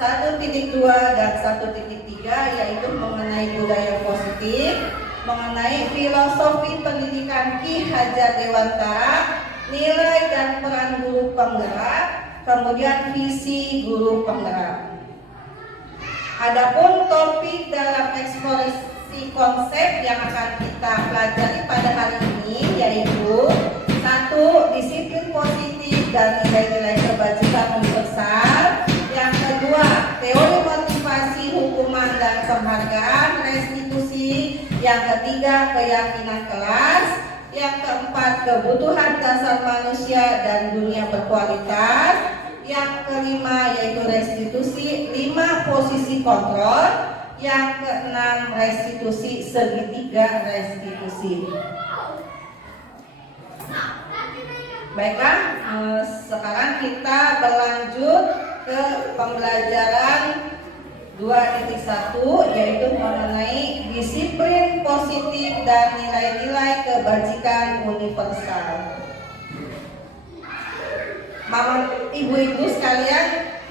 1.2 dan 1.3, yaitu mengenai budaya positif, mengenai filosofi pendidikan Ki Hajar Dewantara, nilai dan peran guru penggerak, kemudian visi guru penggerak. Adapun topik dalam eksplorasi konsep yang akan kita pelajari pada hari ini yaitu 1. Disiplin positif dan nilai-nilai kebajikan universal. Yang kedua, teori motivasi, hukuman dan penghargaan restitusi. Yang ketiga, keyakinan kelas. Yang keempat, kebutuhan dasar manusia dan dunia berkualitas. Yang kelima yaitu restitusi 5 posisi kontrol. Yang keenam, restitusi segitiga restitusi. Baiklah, sekarang kita berlanjut ke pembelajaran 2.1 yaitu mengenai disiplin positif dan nilai-nilai kebajikan universal. Mama, ibu-ibu sekalian,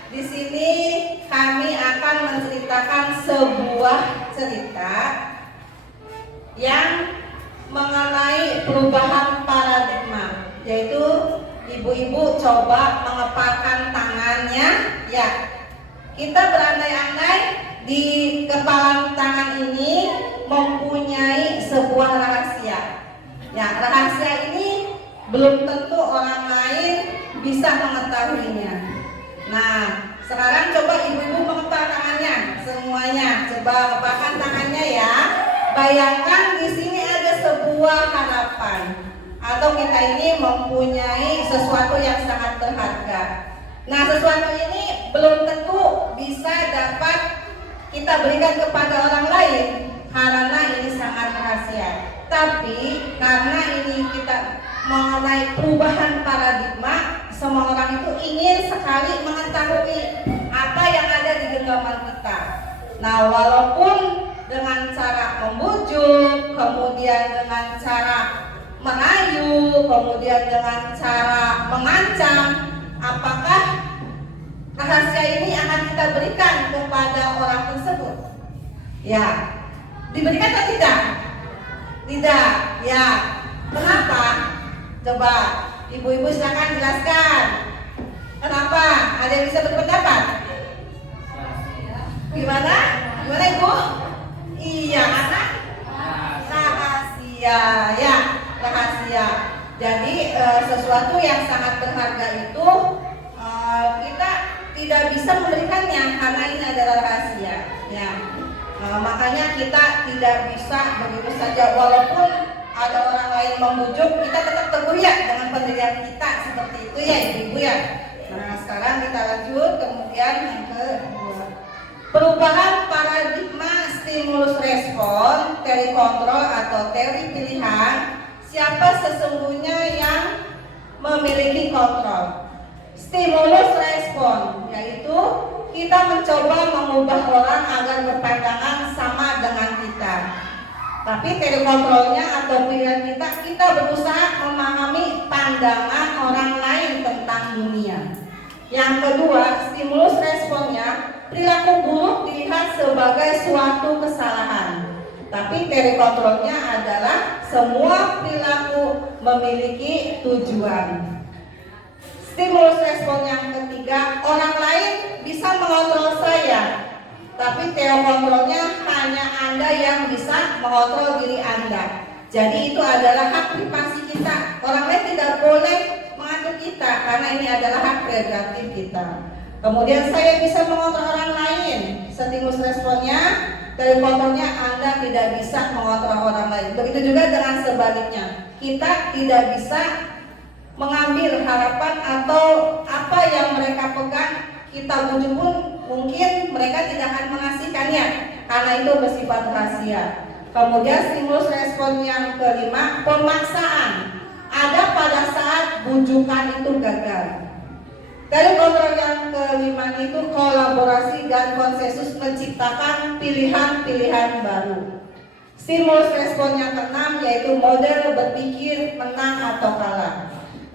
di sini kami akan menceritakan sebuah cerita yang mengenai perubahan paradigma, yaitu ibu-ibu coba mengepalkan tangannya. Ya, kita berandai-andai di kepalan tangan ini mempunyai sebuah rahasia. Ya, rahasia ini belum tentu orang lain bisa mengetahuinya. Nah, sekarang coba ibu-ibu mengepal tangannya semuanya. Coba kepalkan tangannya ya. Bayangkan di sini ada sebuah harapan, atau kita ini mempunyai sesuatu yang sangat berharga. Nah, sesuatu ini belum tentu bisa dapat kita berikan kepada orang lain karena ini sangat rahasia. Tapi karena ini kita mengenai perubahan paradigma, semua orang itu ingin sekali mengetahui apa yang ada di genggaman kita. Nah, walaupun dengan cara membujuk, kemudian dengan cara merayu, kemudian dengan cara mengancam, apakah rahasia ini akan kita berikan kepada orang tersebut? Ya, diberikan atau tidak? Tidak, ya. Kenapa? Coba ibu-ibu silakan jelaskan. Kenapa? Ada yang bisa berpendapat? Gimana? Gimana ibu? Iya, anak? Rahasia, ya, rahasia. Jadi sesuatu yang sangat berharga itu kita tidak bisa memberikannya karena ini adalah rahasia. Ya, makanya kita tidak bisa begitu saja, walaupun ada orang lain membujuk, kita tetap tergoyak dengan pendirian kita seperti itu ya ibu-ibu ya. Nah, sekarang kita lanjut, kemudian yang kedua, perubahan paradigma stimulus respon, teori kontrol atau teori pilihan. Siapa sesungguhnya yang memiliki kontrol? Stimulus respon, yaitu kita mencoba mengubah orang agar berpandangan sama dengan kita. Tapi teori kontrolnya atau pilihan kita berusaha memahami pandangan orang lain tentang dunia. Yang kedua, stimulus responnya, perilaku buruk dilihat sebagai suatu kesalahan. Tapi teori kontrolnya adalah semua perilaku memiliki tujuan. Stimulus respon yang ketiga, orang lain bisa mengontrol saya, tapi teori kontrolnya hanya Anda yang bisa mengontrol diri Anda. Jadi itu adalah hak privasi kita. Orang lain tidak boleh mengatur kita karena ini adalah hak prerogatif kita. Kemudian saya bisa mengontrol orang lain. Stimulus responnya, teori kontrolnya Anda tidak bisa mengontrol orang lain. Begitu juga dengan sebaliknya. Kita tidak bisa mengambil harapan atau apa yang mereka pegang, kita bujuk pun mungkin mereka tidak akan mengasihkannya karena itu bersifat rahasia. Kemudian stimulus respon yang kelima, pemaksaan. Ada pada saat bujukan itu gagal. Teori kontrol yang kelima itu kolaborasi dan konsensus menciptakan pilihan-pilihan baru. Stimulus respon yang keenam yaitu model berpikir menang atau kalah.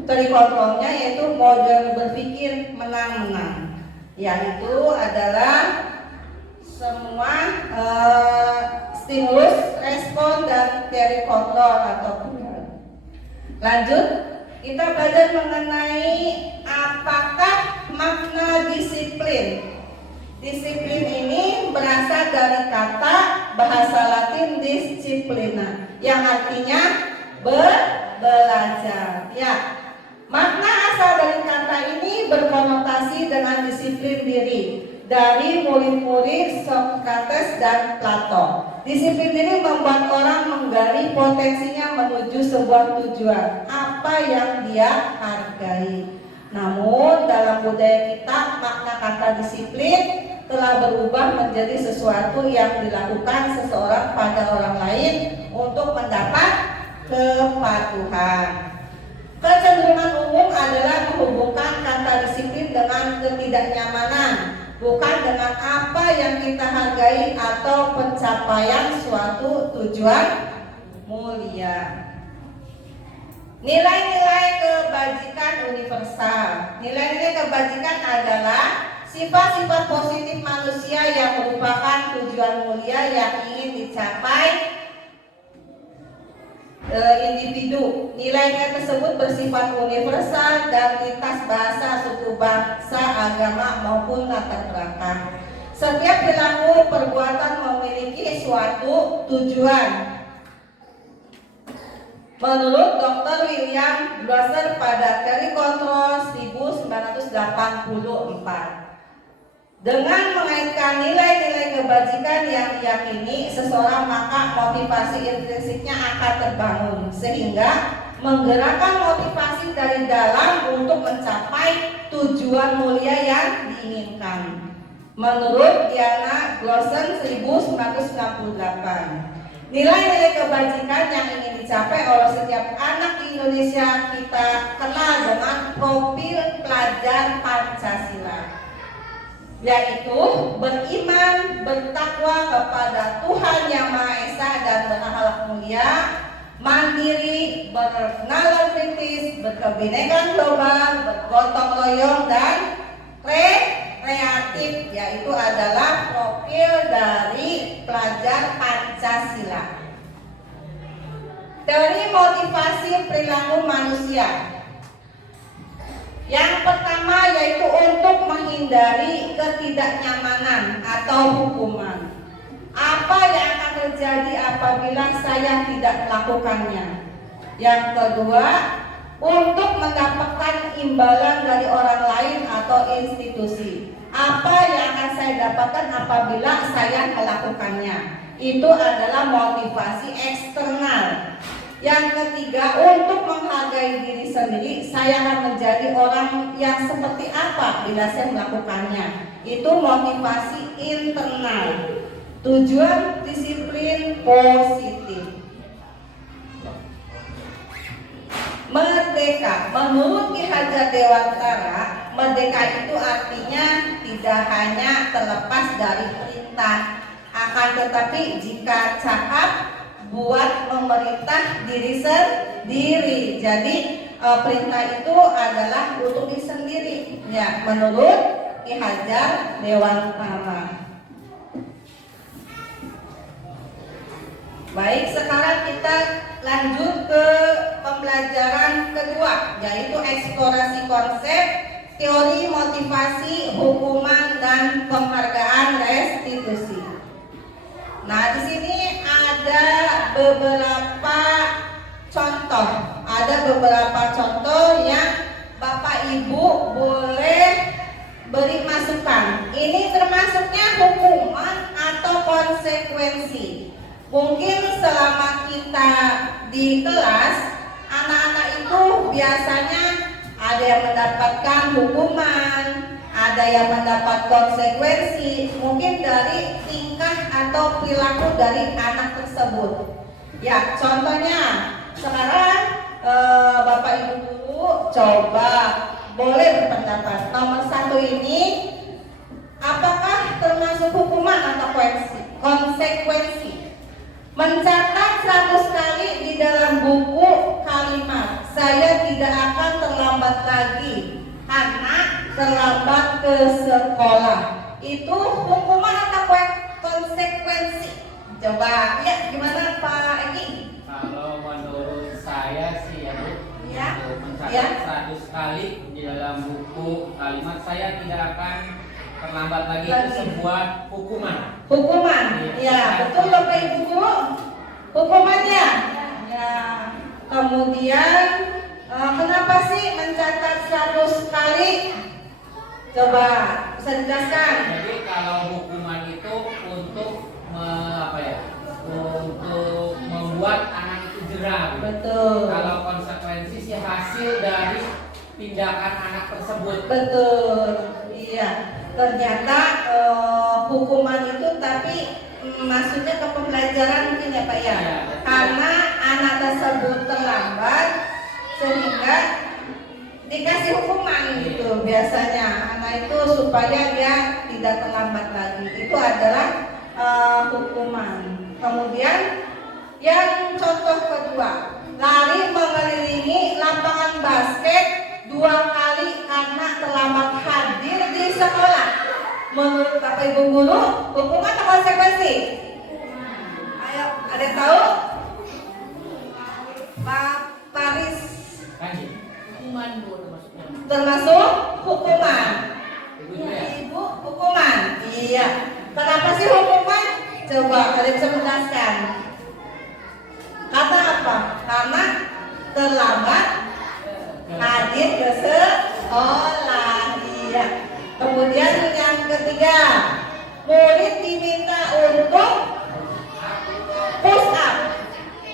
Teori kontrolnya yaitu model berpikir menang-menang. yaitu adalah semua stimulus, respon, dan teori kontrol atau pengaruh. Lanjut, kita belajar mengenai apakah makna disiplin. Disiplin ini berasal dari kata bahasa Latin disciplina, yang artinya belajar. Ya, makna asal dari kata ini berkonotasi dengan disiplin diri dari murid-murid Socrates dan Plato. Disiplin diri membuat orang menggali potensinya menuju sebuah tujuan, apa yang dia hargai. Namun dalam budaya kita, makna kata disiplin telah berubah menjadi sesuatu yang dilakukan seseorang pada orang lain untuk mendapat kepatuhan. Kecenderungan umum adalah menghubungkan kata disiplin dengan ketidaknyamanan, bukan dengan apa yang kita hargai atau pencapaian suatu tujuan mulia. Nilai-nilai kebajikan universal. Nilai-nilai kebajikan adalah sifat-sifat positif manusia yang merupakan tujuan mulia yang ingin dicapai individu. Nilai-nilai tersebut bersifat universal dan lintas bahasa, suku, bangsa, agama maupun latar belakang. Setiap perilaku perbuatan memiliki suatu tujuan. Menurut Dr. William Glasser pada teori kontrol 1984, dengan mengaitkan nilai-nilai kebajikan yang diyakini seseorang, maka motivasi intrinsiknya akan terbangun sehingga menggerakkan motivasi dari dalam untuk mencapai tujuan mulia yang diinginkan. Menurut Diana Glosson 1998, nilai-nilai kebajikan yang ingin dicapai oleh setiap anak di Indonesia kita kenal dengan profil pelajar Pancasila, yaitu beriman, bertakwa kepada Tuhan Yang Maha Esa dan berakhlak mulia, mandiri, bernalar kritis, berkebinekaan global, bergotong royong, dan kreatif, yaitu adalah profil dari pelajar Pancasila. Teori motivasi perilaku manusia. Yang pertama yaitu untuk menghindari ketidaknyamanan atau hukuman. Apa yang akan terjadi apabila saya tidak melakukannya? Yang kedua, untuk mendapatkan imbalan dari orang lain atau institusi. Apa yang akan saya dapatkan apabila saya melakukannya? Itu adalah motivasi eksternal. Yang ketiga, untuk menghargai diri sendiri, saya akan menjadi orang yang seperti apa bila saya melakukannya. Itu motivasi internal. Tujuan disiplin positif. Merdeka. Menurut Ki Hajar Dewantara, merdeka itu artinya tidak hanya terlepas dari perintah, akan tetapi jika cakap buat memerintah diri sendiri. Jadi perintah itu adalah untuk diri sendiri, ya, menurut Ki Hajar Dewantara. Baik, sekarang kita lanjut ke pembelajaran kedua, yaitu eksplorasi konsep, teori motivasi, hukuman, dan penghargaan restitusi. Nah, di sini ada beberapa contoh. Ada beberapa contoh yang Bapak Ibu boleh beri masukan. Ini termasuknya hukuman atau konsekuensi. Mungkin selama kita di kelas, anak-anak itu biasanya ada yang mendapatkan hukuman, ada yang mendapat konsekuensi, mungkin dari tingkah atau perilaku dari anak tersebut. Ya, contohnya sekarang Bapak Ibu dulu coba boleh berpendapat. Nomor 1 ini, apakah termasuk hukuman atau konsekuensi? Mencatat 100 kali di dalam buku kalimat, saya tidak akan terlambat lagi karena terlambat ke sekolah. Itu hukuman atau konsekuensi? Coba, ya gimana Pak Egi? Kalau menurut saya sih ya Bu, Ya. untuk mencatat Ya. 100 kali di dalam buku kalimat saya tidak akan terlambat lagi itu Lagi. sebuah hukuman. Hukuman, Iya. ya betul Bapak Ibu Guru. Hukumannya, ya. Kemudian kenapa sih mencatat 100 kali? Coba bisa dijelaskan. Jadi kalau hukuman itu untuk untuk membuat anak itu jerah. Betul. Kalau konsekuensi sih hasil dari tindakan anak tersebut. Betul, iya. Ternyata hukuman itu tapi maksudnya ke pembelajaran mungkin ya Pak ya. Iya. Karena anak tersebut terlambat sehingga dikasih hukuman gitu biasanya anak itu supaya dia tidak terlambat lagi. Itu adalah hukuman. Kemudian yang contoh kedua, lari mengelilingi lapangan basket 2 kali karena terlambat hadir di sekolah. Menurut Bapak Ibu Guru, hukuman atau konsekuensi? Ayo, ada yang tahu? Pak Paris, Hukuman Bu maksudnya. termasuk hukuman. Ibu juga ya? Ibu, hukuman. Iya. Kenapa sih hukuman? Coba kalian bisa menjelaskan. Karena apa? Karena terlambat hadir ke sekolah. Iya. Kemudian yang ketiga, murid diminta untuk push up.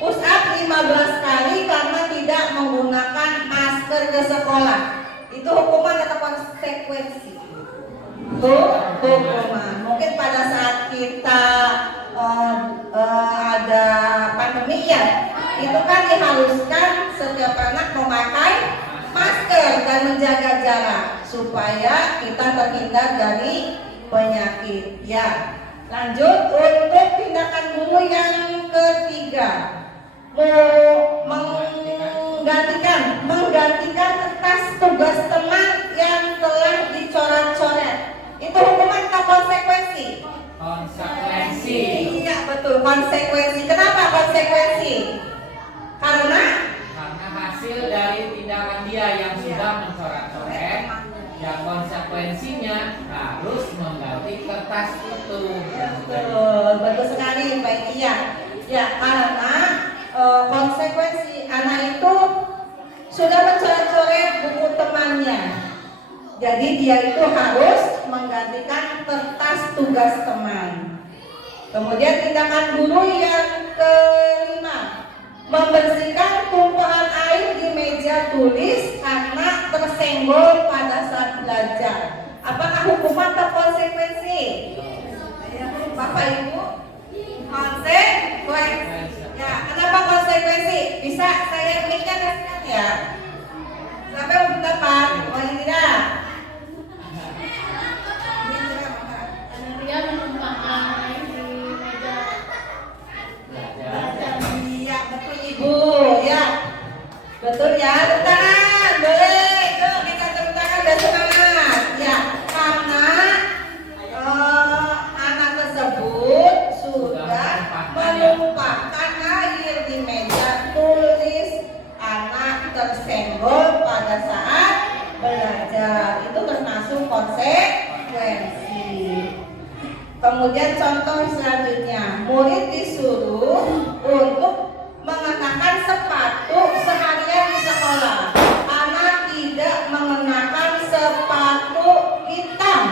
Push up 15 kali karena tidak menggunakan masker ke sekolah. Itu hukuman atau konsekuensi? Hukuman. Mungkin pada saat kita ada pandemi ya, itu kan diharuskan setiap anak memakai masker dan menjaga jarak supaya kita terhindar dari penyakit. Ya, lanjut untuk tindakan guru yang ketiga, menggantikan kertas tugas teman yang telah dicoret-coret. Itu hukuman atau konsekuensi? Konsekuensi. Iya betul, konsekuensi. Kenapa konsekuensi? Karena Hasil dari tindakan dia yang sudah mencoret-coret, yang konsekuensinya harus mengganti kertas itu. betul sekali Mbak Iya. Ya karena konsekuensi anak itu sudah mencoret-coret buku temannya. Jadi dia itu harus menggantikan kertas tugas teman. Kemudian tindakan guru yang kelima, membersihkan tumpahan air di meja tulis karena tersenggol pada saat belajar. Apakah hukuman atau konsekuensi? Bapak Ibu, konsekuensi. Ya, kenapa konsekuensi? Bisa saya berikan ya? Sampai berpendapat, oh ini tidak. Dia menumpahkan air di meja belajar. Iya, betul Ibu, ya. Betul ya, tepuk tangan. Boleh, yuk kita tepuk tangan dan semangat. Ya, karena anak tersebut sudah menumpahkan air di meja tulis, anak tersenggol pada saat belajar. Itu termasuk konsekuensi. Kemudian contoh selanjutnya, murid disuruh untuk mengenakan sepatu seharian di sekolah. Anak tidak mengenakan sepatu hitam.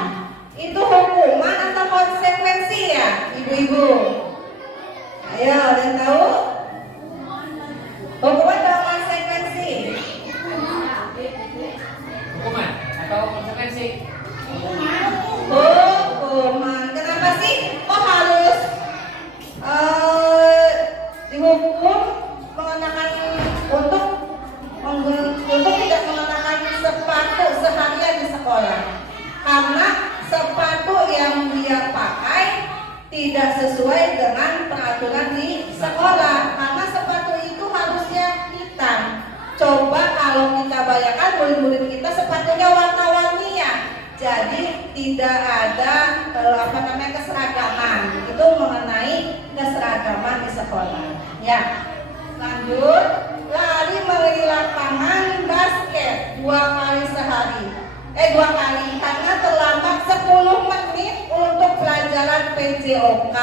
Itu hukuman atau konsekuensi ya, ibu-ibu? Ayo, ada yang tahu? Hukuman atau konsekuensi? Hukuman atau konsekuensi? Hukuman. Kenapa sih kok harus dihukum mengenakan untuk tidak mengenakan sepatu seharian di sekolah? Karena sepatu yang dia pakai tidak sesuai dengan peraturan di sekolah. Karena sepatu itu harusnya hitam. Coba kalau kita bayangkan murid-murid kita sepatunya warna-warni ya, Jadi tidak ada keseragaman. Itu mengenai keseragaman di sekolah. Ya. Lanjut, lari melalui lapangan basket 2 kali sehari. 2 kali karena terlambat 10 menit untuk pelajaran PJOK.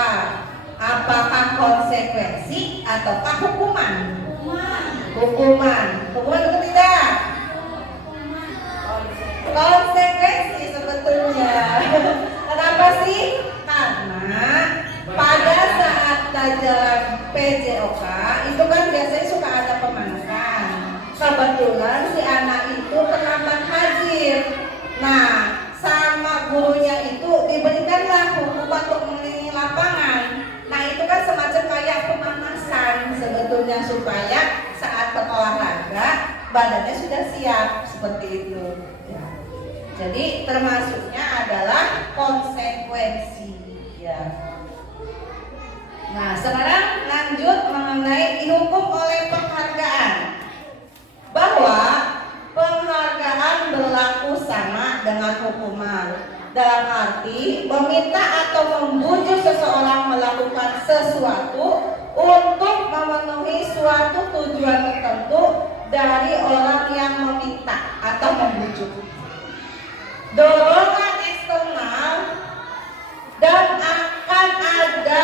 Apakah konsekuensi ataukah hukuman? Hukuman itu tidak? Konsekuensi sebetulnya. Kenapa sih? Karena pada saat pelajaran PJOK itu kan biasanya suka ada pemanasan. Kebetulan si anak itu terlambat hadir. Nah, sama gurunya itu diberikanlah hukuman untuk mengelilingi lapangan. Nah, itu kan semacam kayak pemanasan sebetulnya supaya saat berolahraga badannya sudah siap seperti itu. Ya. Jadi termasuknya adalah konsekuensi. Ya. Nah, sekarang lanjut mengenai dihukum oleh penghargaan. Bahwa penghargaan berlaku sama dengan hukuman. Dalam arti meminta atau membujuk seseorang melakukan sesuatu untuk memenuhi suatu tujuan tertentu dari orang yang meminta atau membujuk. Dorongan eksternal dan akan ada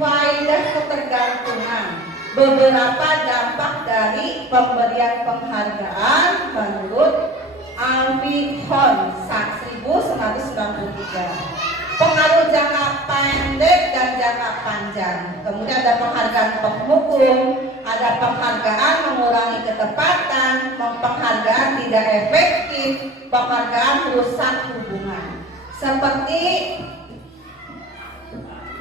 faedah ketergantungan. Beberapa dampak dari pemberian penghargaan menurut Alvin Horn 1993. Pengaruh jangka pendek dan jangka panjang. Kemudian ada penghargaan penghukum, ada penghargaan mengurangi ketepatan, penghargaan tidak efektif, penghargaan rusak hubungan. Seperti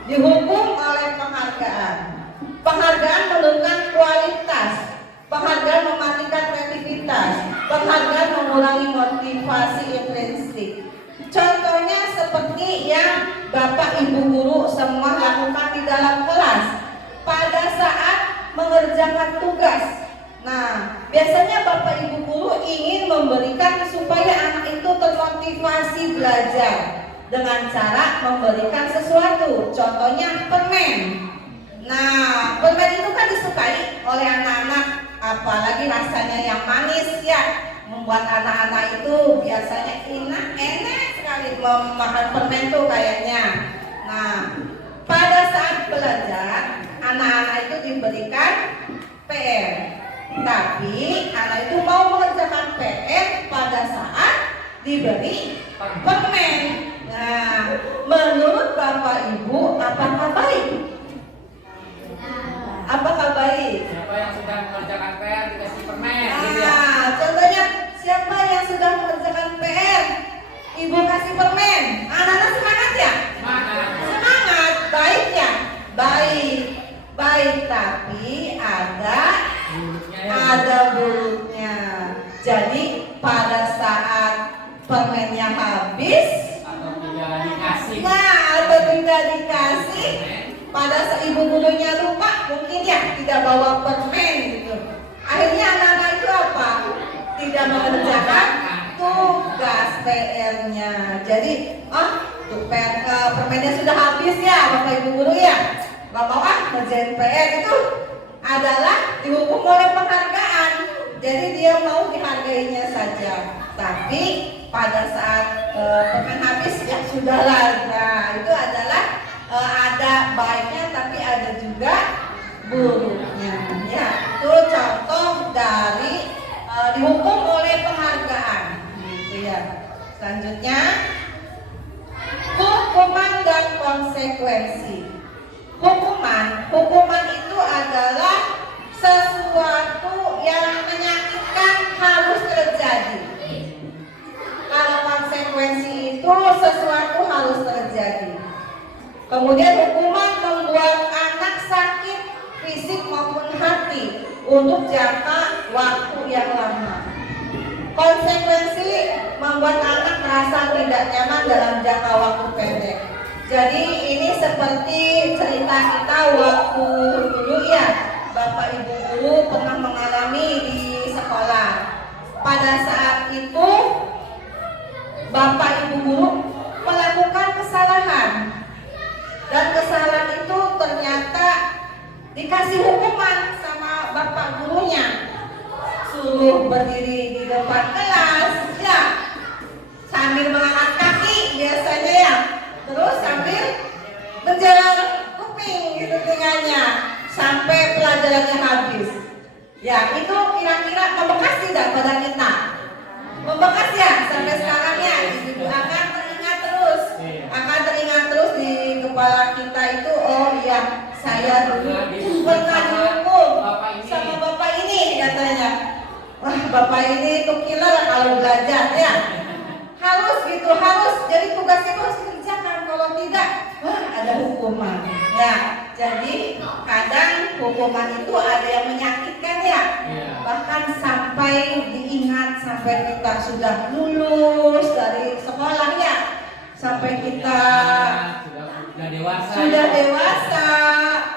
dihukum oleh penghargaan. Penghargaan menurunkan kualitas, penghargaan mematikan kreativitas, penghargaan mengurangi motivasi intrinsik. Contohnya seperti yang Bapak Ibu guru semua lakukan di dalam kelas pada saat mengerjakan tugas. Nah, biasanya Bapak Ibu guru ingin memberikan supaya anak itu termotivasi belajar dengan cara memberikan sesuatu. Contohnya permen. Nah, permen itu kan disukai oleh anak-anak, apalagi rasanya yang manis ya, membuat anak-anak itu biasanya enak sekali memakan permen tuh kayaknya. Nah, pada saat belajar anak-anak itu diberikan PR, tapi anak itu mau mengerjakan PR pada saat diberi permen. Nah, menurut Bapak Ibu apakah baik? Apakah baik? Siapa yang sudah mengerjakan PR dikasih permen? Nah, contohnya siapa yang sudah mengerjakan PR? Ibu kasih permen. Anak-anak semangat ya? Semangat. Semangat, baik ya? Baik, baik. Tapi ada buruknya. Jadi pada saat permennya habis, Atau tidak dikasih. nah atau tidak dikasih, pada saat ibu gurunya lupa, mungkin ya tidak bawa permen gitu. Akhirnya anak-anak itu apa? Tidak mengerjakan tugas PR-nya. Jadi, permennya sudah habis ya, Bapak Ibu guru ya. Gak mau ngerjain PR itu adalah dihukum oleh penghargaan. Jadi dia mau dihargainya saja. Tapi pada saat permen habis ya sudahlah. Nah, itu adalah ada baiknya tapi ada juga buruknya. Ya, itu contoh dari dihukum oleh penghargaan. Gitu ya. Selanjutnya hukuman dan konsekuensi. Hukuman itu adalah sesuatu yang menyakitkan harus terjadi. Kalau konsekuensi itu sesuatu harus terjadi. Kemudian hukuman membuat anak sakit fisik maupun hati untuk jangka waktu yang lama. Konsekuensi membuat anak merasa tidak nyaman dalam jangka waktu pendek. Jadi ini seperti cerita kita waktu dulu ya, Bapak Ibu guru pernah mengalami di sekolah. Pada saat itu Bapak Ibu guru melakukan kesalahan, dan kesalahan itu ternyata dikasih hukuman sama bapak gurunya, suruh berdiri di depan kelas ya, sambil mengangkat kaki biasanya ya, terus sambil menjalar kuping gitu dengannya sampai pelajarannya habis. Ya, itu kira-kira membekas tidak pada kita? Membekas ya sampai sekarang ya. Ibu akan teringat terus di kepala kita itu. Oh iya, saya dulu pernah dihukum sama bapak ini katanya. Wah, bapak ini tuh killer kalau belajar ya. Harus gitu, harus. Jadi tugas itu harus dikerjakan. Kalau tidak, wah ada hukuman. Ya, jadi kadang hukuman itu ada yang menyakitkan ya. Bahkan sampai diingat sampai kita sudah lulus dari sekolah ya. Sampai kita sudah dewasa,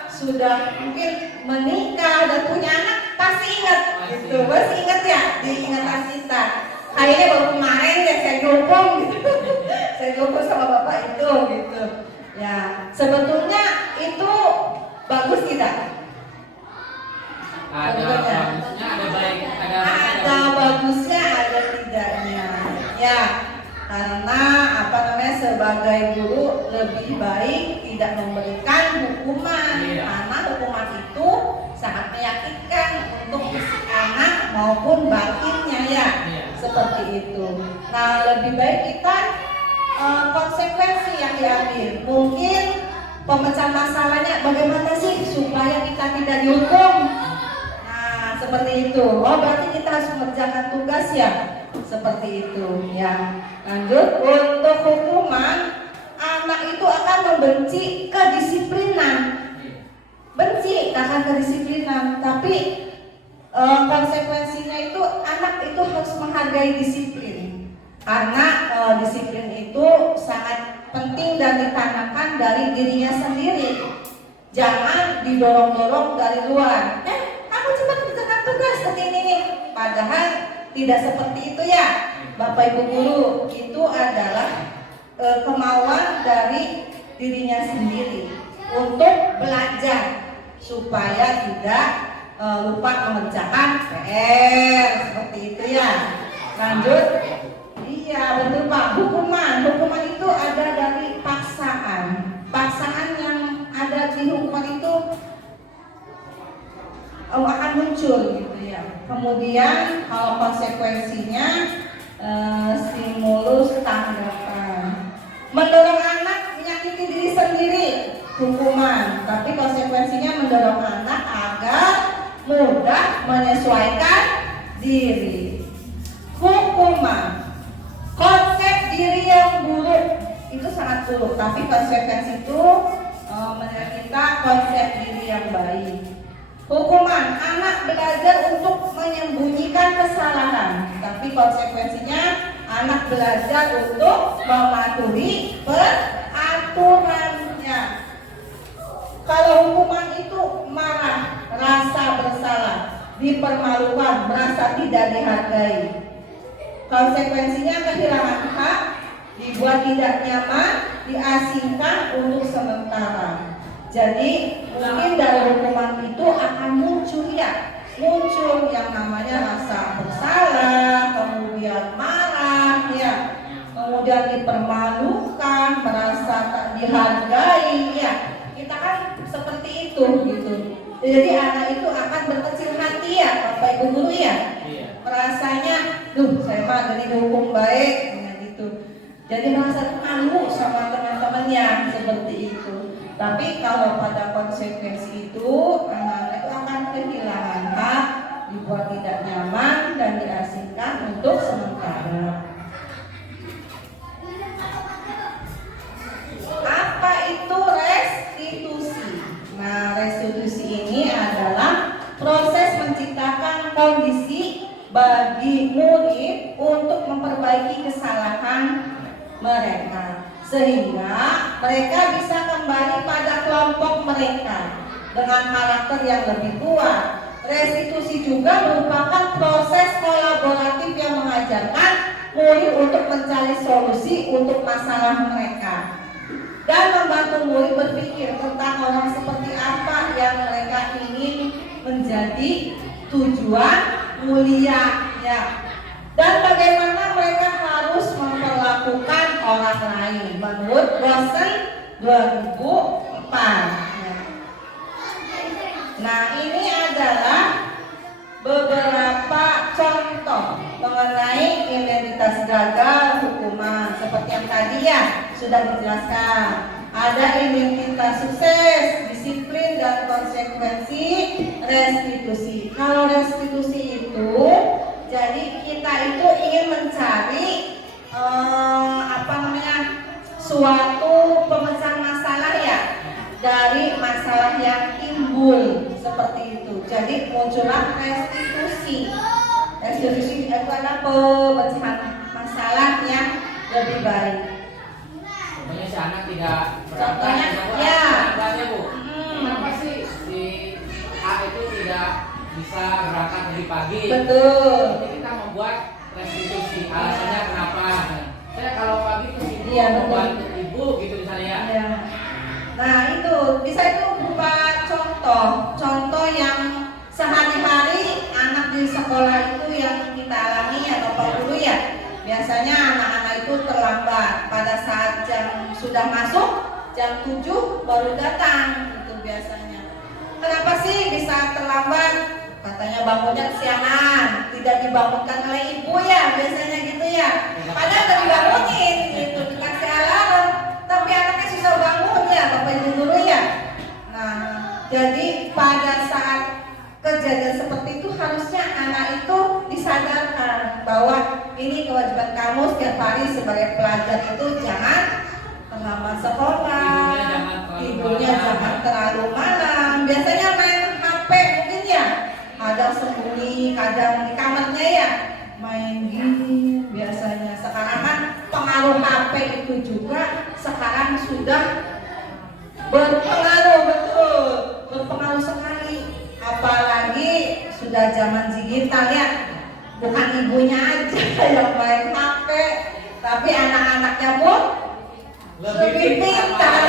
sudah mungkin menikah dan punya anak, pasti ingat gitu. Pasti ingat ya, diingatan kita. Kayaknya baru kemarin ya saya dihukum gitu. Saya dihukum sama bapak itu gitu. Ya, sebetulnya itu bagus tidak? Ada bagusnya, ada baik, ada bagusnya, ada tidaknya. Ya, karena sebagai guru lebih baik tidak memberikan hukuman, karena hukuman itu sangat menyakitkan untuk si anak maupun batinnya ya. Seperti itu. Nah, lebih baik kita konsekuensi yang diambil. Mungkin pemecah masalahnya bagaimana sih supaya kita tidak dihukum. Nah, seperti itu. Oh, berarti kita harus mengerjakan tugas ya. Seperti itu ya. Lanjut, untuk hukuman, anak itu akan membenci kedisiplinan. Benci akan kedisiplinan, tapi konsekuensinya itu anak itu harus menghargai disiplin. Karena disiplin itu sangat penting dan ditanamkan dari dirinya sendiri. Jangan didorong-dorong dari luar. Kamu cepat kerjakan tugas seperti ini. Padahal tidak seperti itu ya, Bapak Ibu guru. Itu adalah kemauan dari dirinya sendiri untuk belajar supaya tidak lupa mengerjakan PR seperti itu ya. Lanjut. Iya betul Pak. Hukuman itu ada dari paksaan. Paksaan yang ada di hukuman itu akan muncul gitu ya. Kemudian kalau konsekuensinya stimulus tanggapan. Mendorong anak menyakiti diri sendiri, hukuman. Tapi konsekuensinya mendorong anak agar mudah menyesuaikan diri. Hukuman, konsep diri yang buruk itu sangat buruk. Tapi konsekuensi itu menurut kita konsep diri yang baik. Hukuman, anak belajar untuk menyembunyikan kesalahan, tapi konsekuensinya anak belajar untuk mematuhi peraturannya. Kalau hukuman itu marah, rasa bersalah, dipermalukan, merasa tidak dihargai. Konsekuensinya kehilangan hak, dibuat tidak nyaman, diasingkan untuk sementara. Jadi mungkin dari hukuman itu akan muncul yang namanya rasa bersalah, kemudian marah ya, kemudian dipermalukan, merasa tak dihargai ya. Kita kan seperti itu gitu. Jadi anak itu akan berkecil hati ya, Bapak Ibu guru ya. Merasanya, saya mah jadi dihukum baik gitu. Jadi merasa malu sama teman-temannya seperti itu. Tapi kalau pada konsekuensi itu anak-anak itu akan kehilangan hak, dibuat tidak nyaman dan diasingkan untuk sementara. Apa itu restitusi? Nah, restitusi ini adalah proses menciptakan kondisi bagi murid untuk memperbaiki kesalahan mereka, sehingga mereka bisa kembali pada kelompok mereka dengan karakter yang lebih kuat. Restitusi juga merupakan proses kolaboratif yang mengajarkan murid untuk mencari solusi untuk masalah mereka dan membantu murid berpikir tentang orang seperti apa yang mereka ingin menjadi tujuan mulia ya, dan bagaimana mereka harus memperlakukan orang lain menurut Rosen 2004 ya. Nah, ini adalah beberapa contoh mengenai identitas gagal hukuman seperti yang tadi ya sudah dijelaskan. Ada identitas sukses, disiplin dan konsekuensi, restitusi. Kalau restitusi itu jadi kita itu ingin mencari suatu pemecahan masalah ya dari masalah yang timbul seperti itu. Jadi muncullah restitusi. Restitusi itu adalah pemecahan masalah yang lebih baik. Contohnya si anak tidak Contohnya, berangkat, ya. berangkatnya Bu. Kenapa sih si A itu tidak bisa berangkat lebih pagi? Betul. Jadi kita membuat restitusi. Alasannya kenapa? Saya kalau pagi itu sibuk Iya, betul. membantu ibu gitu misalnya ya. Ya. Nah itu bisa itu berupa contoh yang sehari-hari anak di sekolah itu yang kita alami ya Bapak Guru ya. Biasanya anak-anak itu terlambat pada saat jam sudah masuk jam 7 baru datang itu biasanya. Kenapa sih bisa terlambat? Katanya bangunnya kesiangan, tidak dibangunkan oleh ibu ya biasanya gitu ya. Padahal udah dibangunin gitu, dikasih alarm, tapi anaknya susah bangun ya Bapak Ibu Guru ya. Nah, jadi pada saat kejadian seperti itu harusnya anak itu disadarkan bahwa ini kewajiban kamu setiap hari sebagai pelajar itu jangan terlambat sekolah, tidurnya jangan terlalu malam. Biasanya main HP mungkin ya, kadang sembunyi, kadang di kamarnya ya main game biasanya. Sekarang kan pengaruh HP itu juga sekarang sudah berpengaruh, betul, berpengaruh sekali. Apalagi sudah zaman digital ya, bukan ibunya aja yang main HP, tapi anak-anaknya pun lebih pintar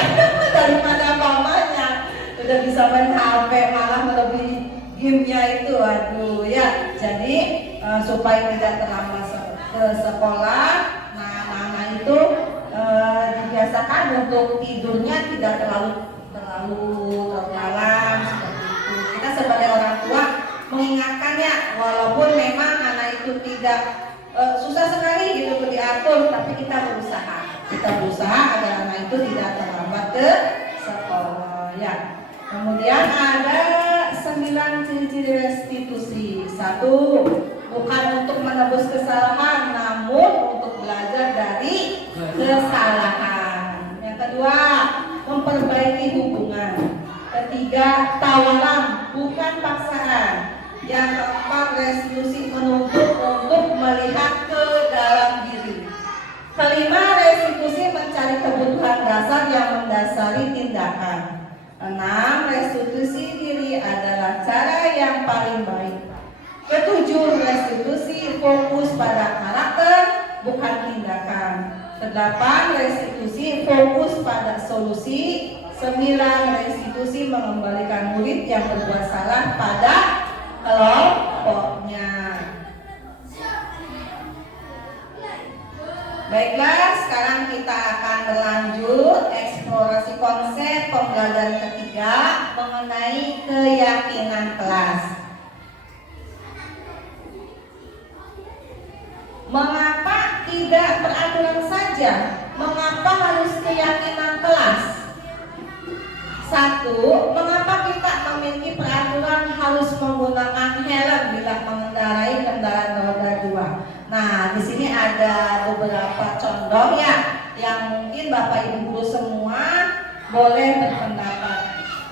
daripada mamanya. Udah bisa main HP, malah melebihi gamenya itu. Aduh ya, jadi supaya tidak terlambat ke sekolah, nah anak-anak itu dibiasakan untuk tidurnya tidak terlalu malam seperti itu. Kita sebagai orang tua mengingatkan ya, walaupun memang anak itu tidak susah sekali gitu diatur, tapi kita berusaha agar anak itu tidak terlambat ke sekolah ya. Kemudian ada 9 ciri-ciri restitusi. 1, bukan untuk menebus kesalahan, namun untuk belajar dari kesalahan. Yang kedua, memperbaiki hubungan. Ketiga, tawaran bukan paksaan. Yang keempat, restitusi menuntut untuk melihat ke dalam diri. Kelima, restitusi mencari kebutuhan dasar yang mendasari tindakan. 6, restitusi diri adalah cara yang paling baik. Ketujuh, restitusi fokus pada karakter bukan tindakan. 8, restitusi fokus pada solusi. 9, restitusi mengembalikan murid yang berbuat salah pada kelompoknya. Baiklah, sekarang kita akan berlanjut eksplorasi konsep pembelajaran ketiga mengenai keyakinan kelas. Mengapa tidak peraturan saja? Mengapa harus keyakinan kelas? 1, mengapa kita memiliki peraturan harus menggunakan helm bila mengendarai kendaraan roda 2? Nah, di sini ada beberapa contoh ya, yang mungkin Bapak Ibu Guru semua boleh berpendapat.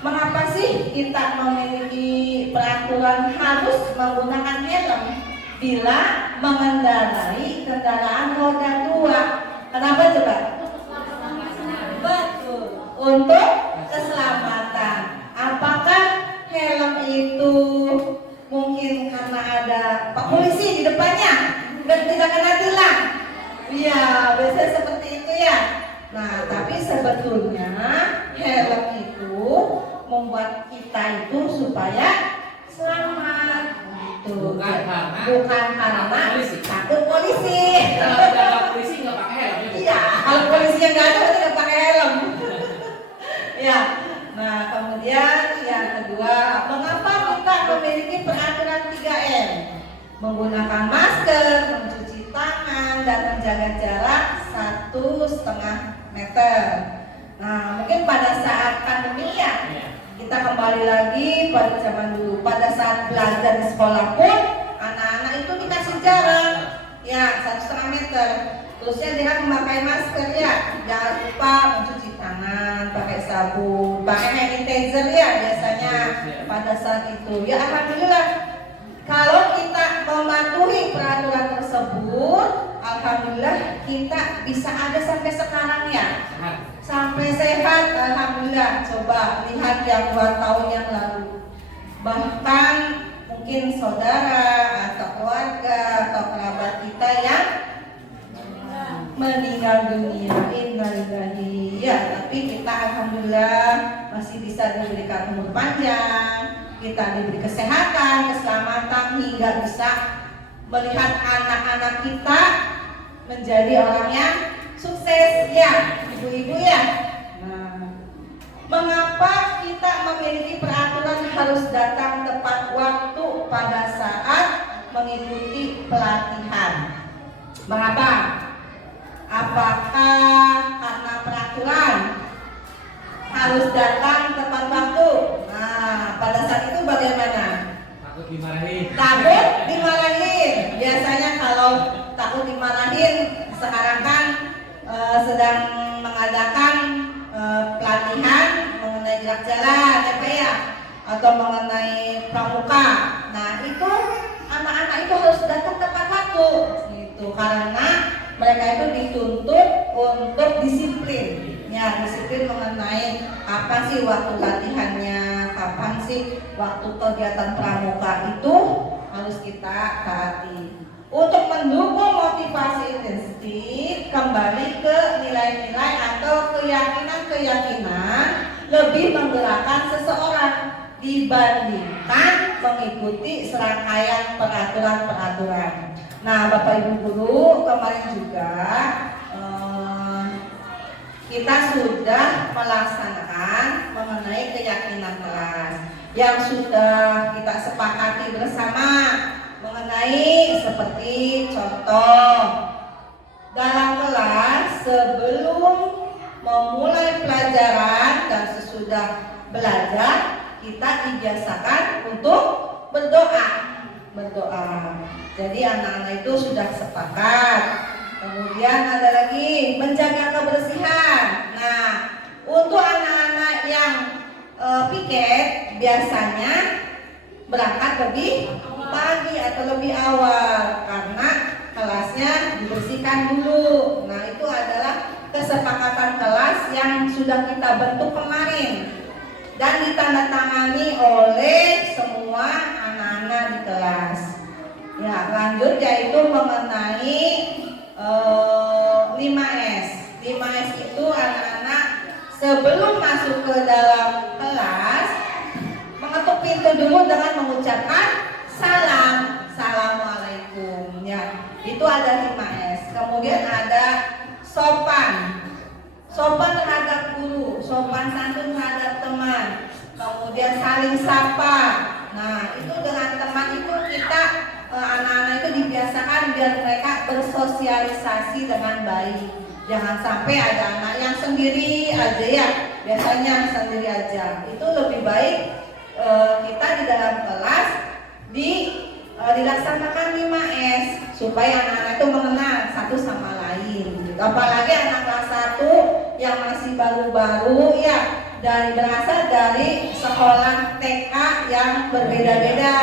Mengapa sih kita memiliki peraturan harus menggunakan helm bila mengendarai kendaraan roda 2? Kenapa coba? Betul, untuk keselamatan. Apakah helm itu mungkin karena ada Pak Polisi di depannya dan tidak kena tilang? sebetulnya helm itu membuat kita itu supaya selamat gitu. Bukan karena polisi. takut polisi. Kalau polisi nggak pakai helm ya, Bu? Iya, kalau polisi yang nggak ada berarti nggak pakai helm. Ya. Nah, kemudian yang kedua, mengapa kita memiliki peraturan 3M? Menggunakan masker, mencuci tangan, dan menjaga jarak 1,5 meter. Nah, mungkin pada saat pandemi ya, Iya. kita kembali lagi pada zaman dulu. Pada saat belajar di sekolah pun, anak-anak itu dikasih jarak, ya 1,5 meter. Terusnya dia memakai masker ya, jangan lupa mencuci tangan, pakai sabun, pakai hand sanitizer ya biasanya pada saat itu. Ya alhamdulillah. Kalau kita mematuhi peraturan tersebut, alhamdulillah kita bisa ada sampai sekarang ya. Sehat. Sampai sehat, alhamdulillah. Coba lihat yang 2 tahun yang lalu. Bahkan mungkin saudara atau keluarga atau kerabat kita yang meninggal dunia. Innalillahi. Ya, tapi kita alhamdulillah masih bisa diberikan umur panjang, kita diberi kesehatan, keselamatan hingga bisa melihat anak-anak kita menjadi orang yang sukses ya, ibu-ibu ya. Nah, mengapa kita memiliki peraturan harus datang tepat waktu pada saat mengikuti pelatihan? Mengapa? Apakah karena peraturan harus datang tepat waktu? Nah, pada saat itu bagaimana? Takut dimarahin. Takut dimarahin. Biasanya kalau takut dimarahin, sekarang kan sedang mengadakan pelatihan mengenai gerak jalan, ya Pak ya, atau mengenai pramuka. Nah, itu anak-anak itu harus datang tepat waktu, gitu, karena mereka itu dituntut untuk disiplin. Ya, disiplin mengenai kapan sih waktu latihannya, kapan sih waktu kegiatan pramuka itu harus kita taati. Untuk mendukung motivasi intensif, kembali ke nilai-nilai atau keyakinan-keyakinan lebih menggerakkan seseorang dibandingkan mengikuti serangkaian peraturan-peraturan. Nah, Bapak Ibu Guru, kemarin juga kita sudah melaksanakan mengenai keyakinan kelas yang sudah kita sepakati bersama mengenai seperti contoh dalam kelas sebelum memulai pelajaran dan sesudah belajar kita dibiasakan untuk berdoa. Jadi anak-anak itu sudah sepakat. Kemudian ada lagi menjaga kebersihan. Nah, untuk anak-anak yang piket biasanya berangkat lebih pagi atau lebih awal karena kelasnya dibersihkan dulu. Nah, itu adalah kesepakatan kelas yang sudah kita bentuk kemarin dan ditandatangani oleh semua anak-anak di kelas. Ya, lanjut yaitu mengenai 5S. 5S itu anak-anak sebelum masuk ke dalam kelas mengetuk pintu dulu dengan mengucapkan salam, assalamualaikum. Ya, itu ada 5S. Kemudian ada sopan terhadap guru, sopan santun terhadap teman. Kemudian saling sapa. Nah, itu dengan teman itu kita anak-anak itu dibiasakan biar mereka bersosialisasi dengan baik. Jangan sampai ada anak yang sendiri aja ya, biasanya sendiri aja. Itu lebih baik kita di dalam kelas dilaksanakan 5S supaya anak-anak itu mengenal satu sama lain. Apalagi anak kelas 1 yang masih baru-baru ya, berasal dari sekolah TK yang berbeda-beda,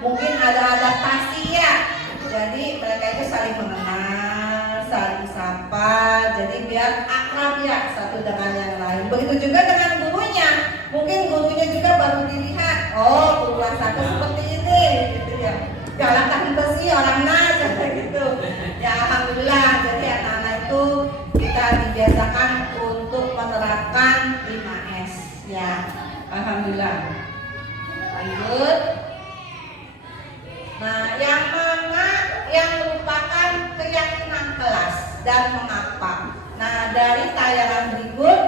mungkin ada adaptasi ya. Jadi mereka itu saling mengenal, saling sapa, jadi biar akrab ya satu dengan yang lain. Begitu juga dengan gurunya, mungkin gurunya juga baru dilihat, oh guru kelas 1 seperti ini, gitu ya. Galak tante sih orang kayak gitu. Ya alhamdulillah, jadi anak-anak itu kita dibiasakan untuk menerapkan panggilan. Lanjut. Nah, yang mana yang merupakan keyakinan kelas dan mengapa? Nah, dari tayangan berikut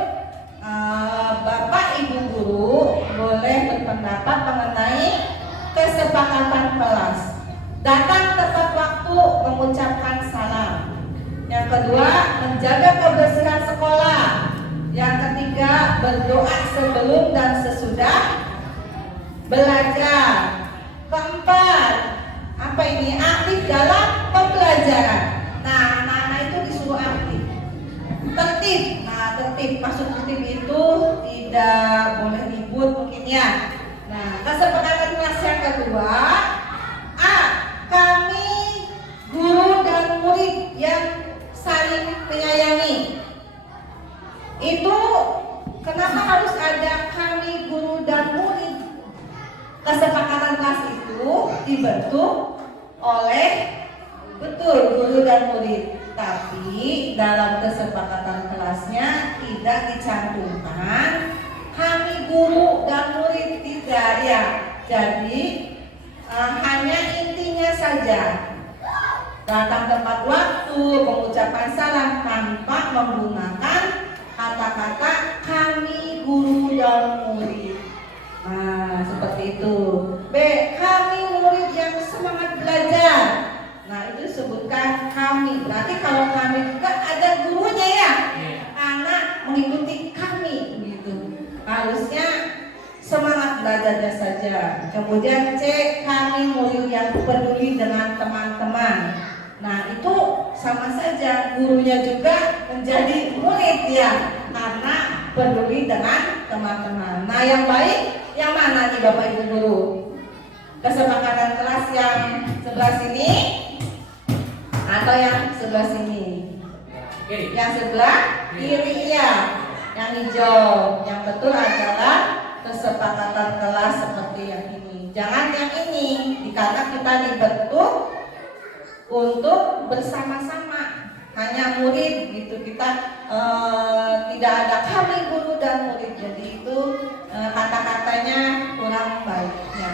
Bapak Ibu guru boleh berpendapat mengenai kesepakatan kelas. Datang tepat waktu, mengucapkan salam. Yang kedua, menjaga kebersihan sekolah. Yang ketiga, berdoa sebelum dan sesudah belajar. Keempat, apa ini? Aktif dalam pembelajaran. Nah, anak-anak itu disuruh aktif. Tertib. Nah, tertib. Maksud tertib itu tidak boleh ribut mungkin ya. Nah, kesepakatan kelas yang kedua, A. Kami guru dan murid yang saling menyayangi. Itu kenapa harus ada kami guru dan murid? Kesepakatan kelas itu dibentuk oleh betul guru dan murid, tapi dalam kesepakatan kelasnya tidak dicantumkan kami guru dan murid, tidak ya. Jadi hanya intinya saja, datang tepat waktu, mengucapkan salam tanpa menggunakan kata-kata kami guru dan murid. Nah, seperti itu. B. Kami murid yang semangat belajar. Nah, itu sebutkan kami. Berarti kalau kami juga ada gurunya ya. Anak mengikuti kami begitu. Harusnya semangat belajarnya saja. Kemudian C. Kami murid yang peduli dengan teman-teman. Nah, itu sama saja, gurunya juga menjadi murid ya, karena peduli dengan teman-teman. Nah, yang baik yang mana nih Bapak Ibu guru? Kesepakatan kelas yang sebelah sini atau yang sebelah sini? Yang sebelah kiri ya, yang hijau. Yang betul adalah kesepakatan kelas seperti yang ini. Jangan yang ini, karena kita dibentuk untuk bersama-sama, hanya murid gitu. Kita tidak ada kami guru dan murid, jadi itu kata-katanya kurang baiknya.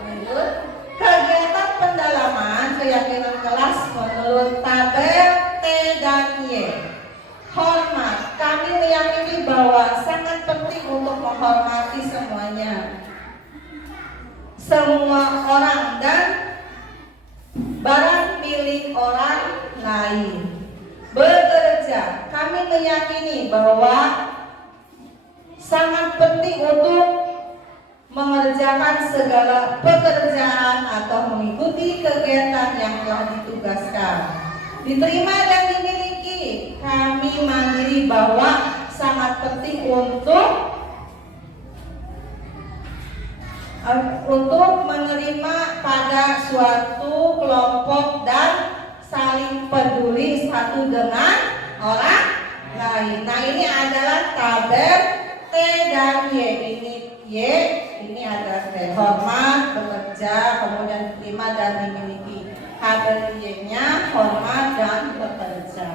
Lanjut, kegiatan pendalaman keyakinan kelas menurut tabel T dan Y. Hormat, kami meyakini bahwa sangat penting untuk menghormati semuanya, semua orang dan barang milik orang lain. Bekerja, kami meyakini bahwa sangat penting untuk mengerjakan segala pekerjaan atau mengikuti kegiatan yang telah ditugaskan. Diterima dan dimiliki, kami mandiri bahwa sangat penting untuk menerima pada suatu kelompok dan saling peduli satu dengan orang lain. Nah, ini adalah tabel T dan Y. Ini Y, ini adalah T. Hormat, bekerja, kemudian terima dan dimiliki. Tabel Y-nya hormat dan bekerja.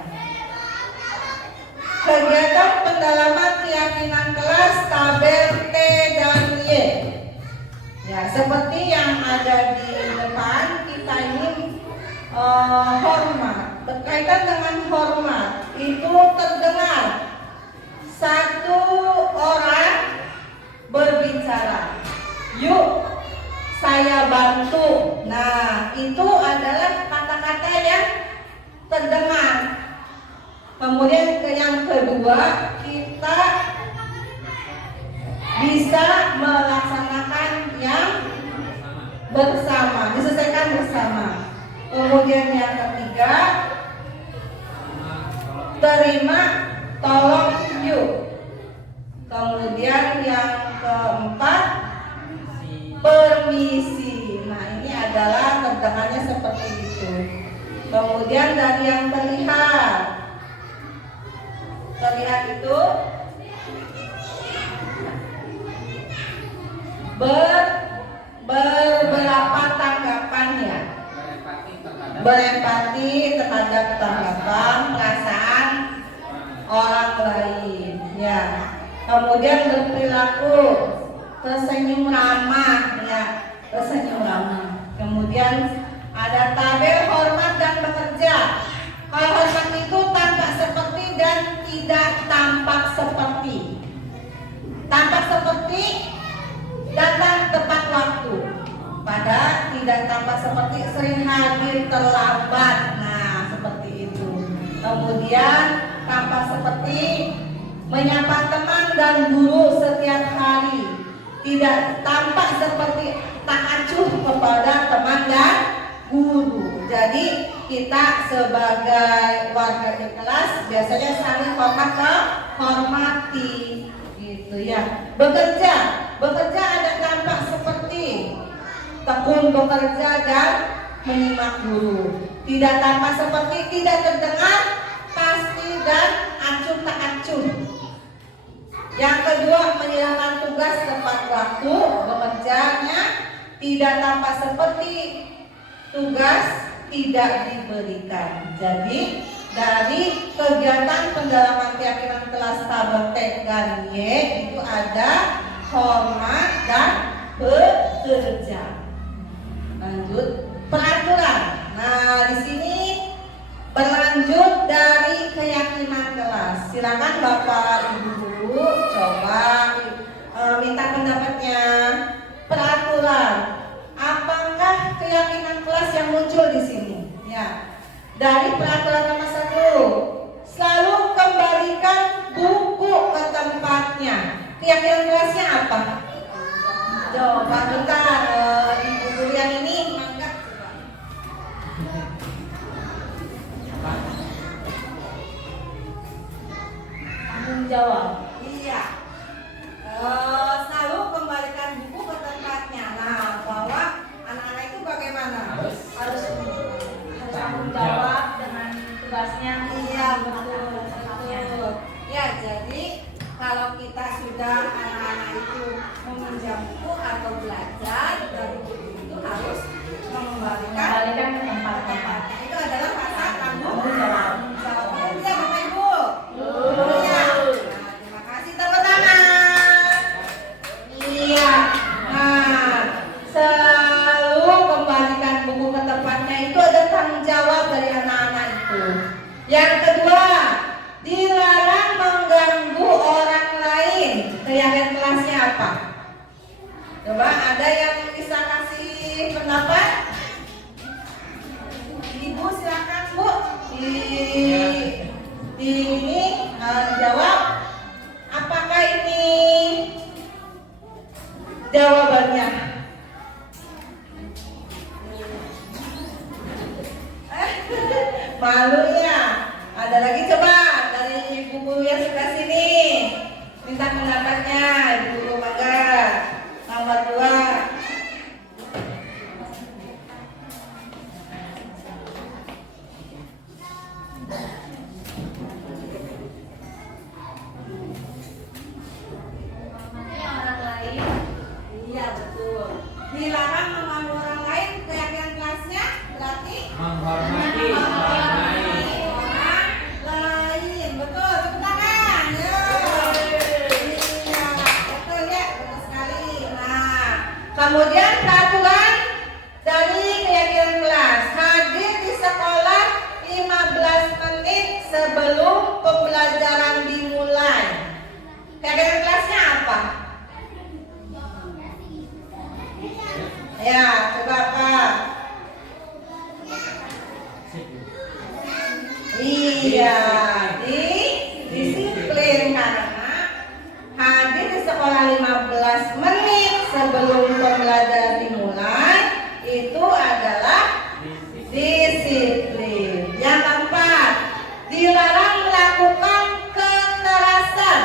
Kegiatan pendalaman keyakinan kelas tabel T dan Y. Ya, seperti yang ada di depan kita ini hormat. Berkaitan dengan hormat itu terdengar satu orang berbicara, yuk saya bantu. Nah, itu adalah kata-kata yang terdengar. Kemudian yang kedua, kita bisa melaksanakan yang bersama, diselesaikan bersama. Kemudian yang ketiga, terima, tolong, yuk. Kemudian yang keempat, permisi. Nah, ini adalah terdengarnya seperti itu. Kemudian dari yang terlihat itu beberapa tanggapan ya, berempati terhadap tanggapan perasaan orang lain ya. Kemudian berperilaku tersenyum ramah, ya, tersenyum ramah. Kemudian ada tabel hormat dan bekerja. Kalau hormat itu tampak seperti dan tidak tampak seperti. Tampak seperti datang tepat waktu. Pada tidak tampak seperti sering hadir terlambat. Nah, seperti itu. Kemudian tampak seperti menyapa teman dan guru setiap hari. Tidak tampak seperti tak acuh kepada teman dan guru. Jadi kita sebagai warga kelas biasanya saling menghormati, gitu ya. Bekerja ada tampak seperti tekun bekerja dan menyimak guru. Tidak tampak seperti tidak terdengar, pasti dan acuh tak acuh. Yang kedua, menyelesaikan tugas tepat waktu. Bekerjanya tidak tampak seperti tugas tidak diberikan. Jadi dari kegiatan pendalaman keyakinan kelas Tabang dan Y itu ada hormat dan bekerja. Lanjut peraturan. Nah, di sini berlanjut dari keyakinan kelas. Silakan Bapak Ibu guru coba minta pendapatnya. Peraturan. Apakah keyakinan kelas yang muncul di sini? Ya. Dari peraturan nomor 1, selalu kembalikan buku ke tempatnya. Keyakinan kelasnya apa? Coba bentar, ibu guru yang ini mangga coba. Tanggung jawab. Iya. Selalu kembalikan buku ke tempatnya. Nah, bahwa anak-anak itu bagaimana? Harus tanggung jawab dengan tugasnya. Iya, betul. Ya, jadi kalau kita sudah anak-anak itu meminjam buku atau belajar dari buku itu harus mengembalikan ke tempatnya. Itu adalah rasa tanggung jawab. Ya, Bapak Ibu. Ya. Nah, terima kasih, tepuk tangan. Iya. Nah, selalu kembalikan buku ke tempatnya itu ada tanggung jawab dari anak-anak itu. Yang kedua, dilarang mengganggu orang lain. Keyakinan kelasnya apa? Coba ada yang bisa kasih pendapat? Ibu silakan Bu. Ini jawab. Apakah ini jawabannya? Malu ya. Ada lagi coba dari ibu guru yang sebelah sini. Minta pendapatnya, ibu guru mangga. Nomor 2. Orang lain. Iya betul. Dilarang mengganggu orang lain. Keyakinan kelasnya berarti Menghormati orang lain. orang lain. Betul. Tepuk tangan. Iya, betul ya, betul sekali. Nah, kemudian peraturan dari keyakinan kelas, hadir di sekolah 15 menit sebelum pembelajaran dimulai. Keyakinan kelasnya apa? Ya, coba Pak. Iya, disiplin karena hadir di sekolah 15 menit sebelum pembelajaran dimulai itu adalah disiplin. Yang keempat, dilarang melakukan kekerasan.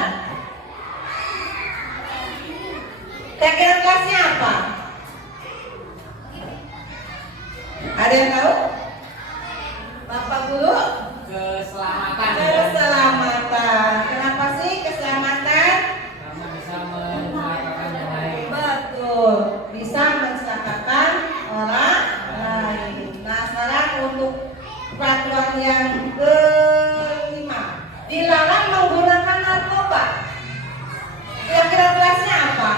Keyakinan kelasnya apa? Ada yang tahu? Bapak Guru? Keselamatan. Keselamatan. Kenapa sih keselamatan? Karena bisa mencelakakan yang lain. Betul. Bisa mencelakakan orang lain. Nah, sekarang untuk peraturan yang kelima, dilarang menggunakan narkoba. Kira-kira kelasnya apa?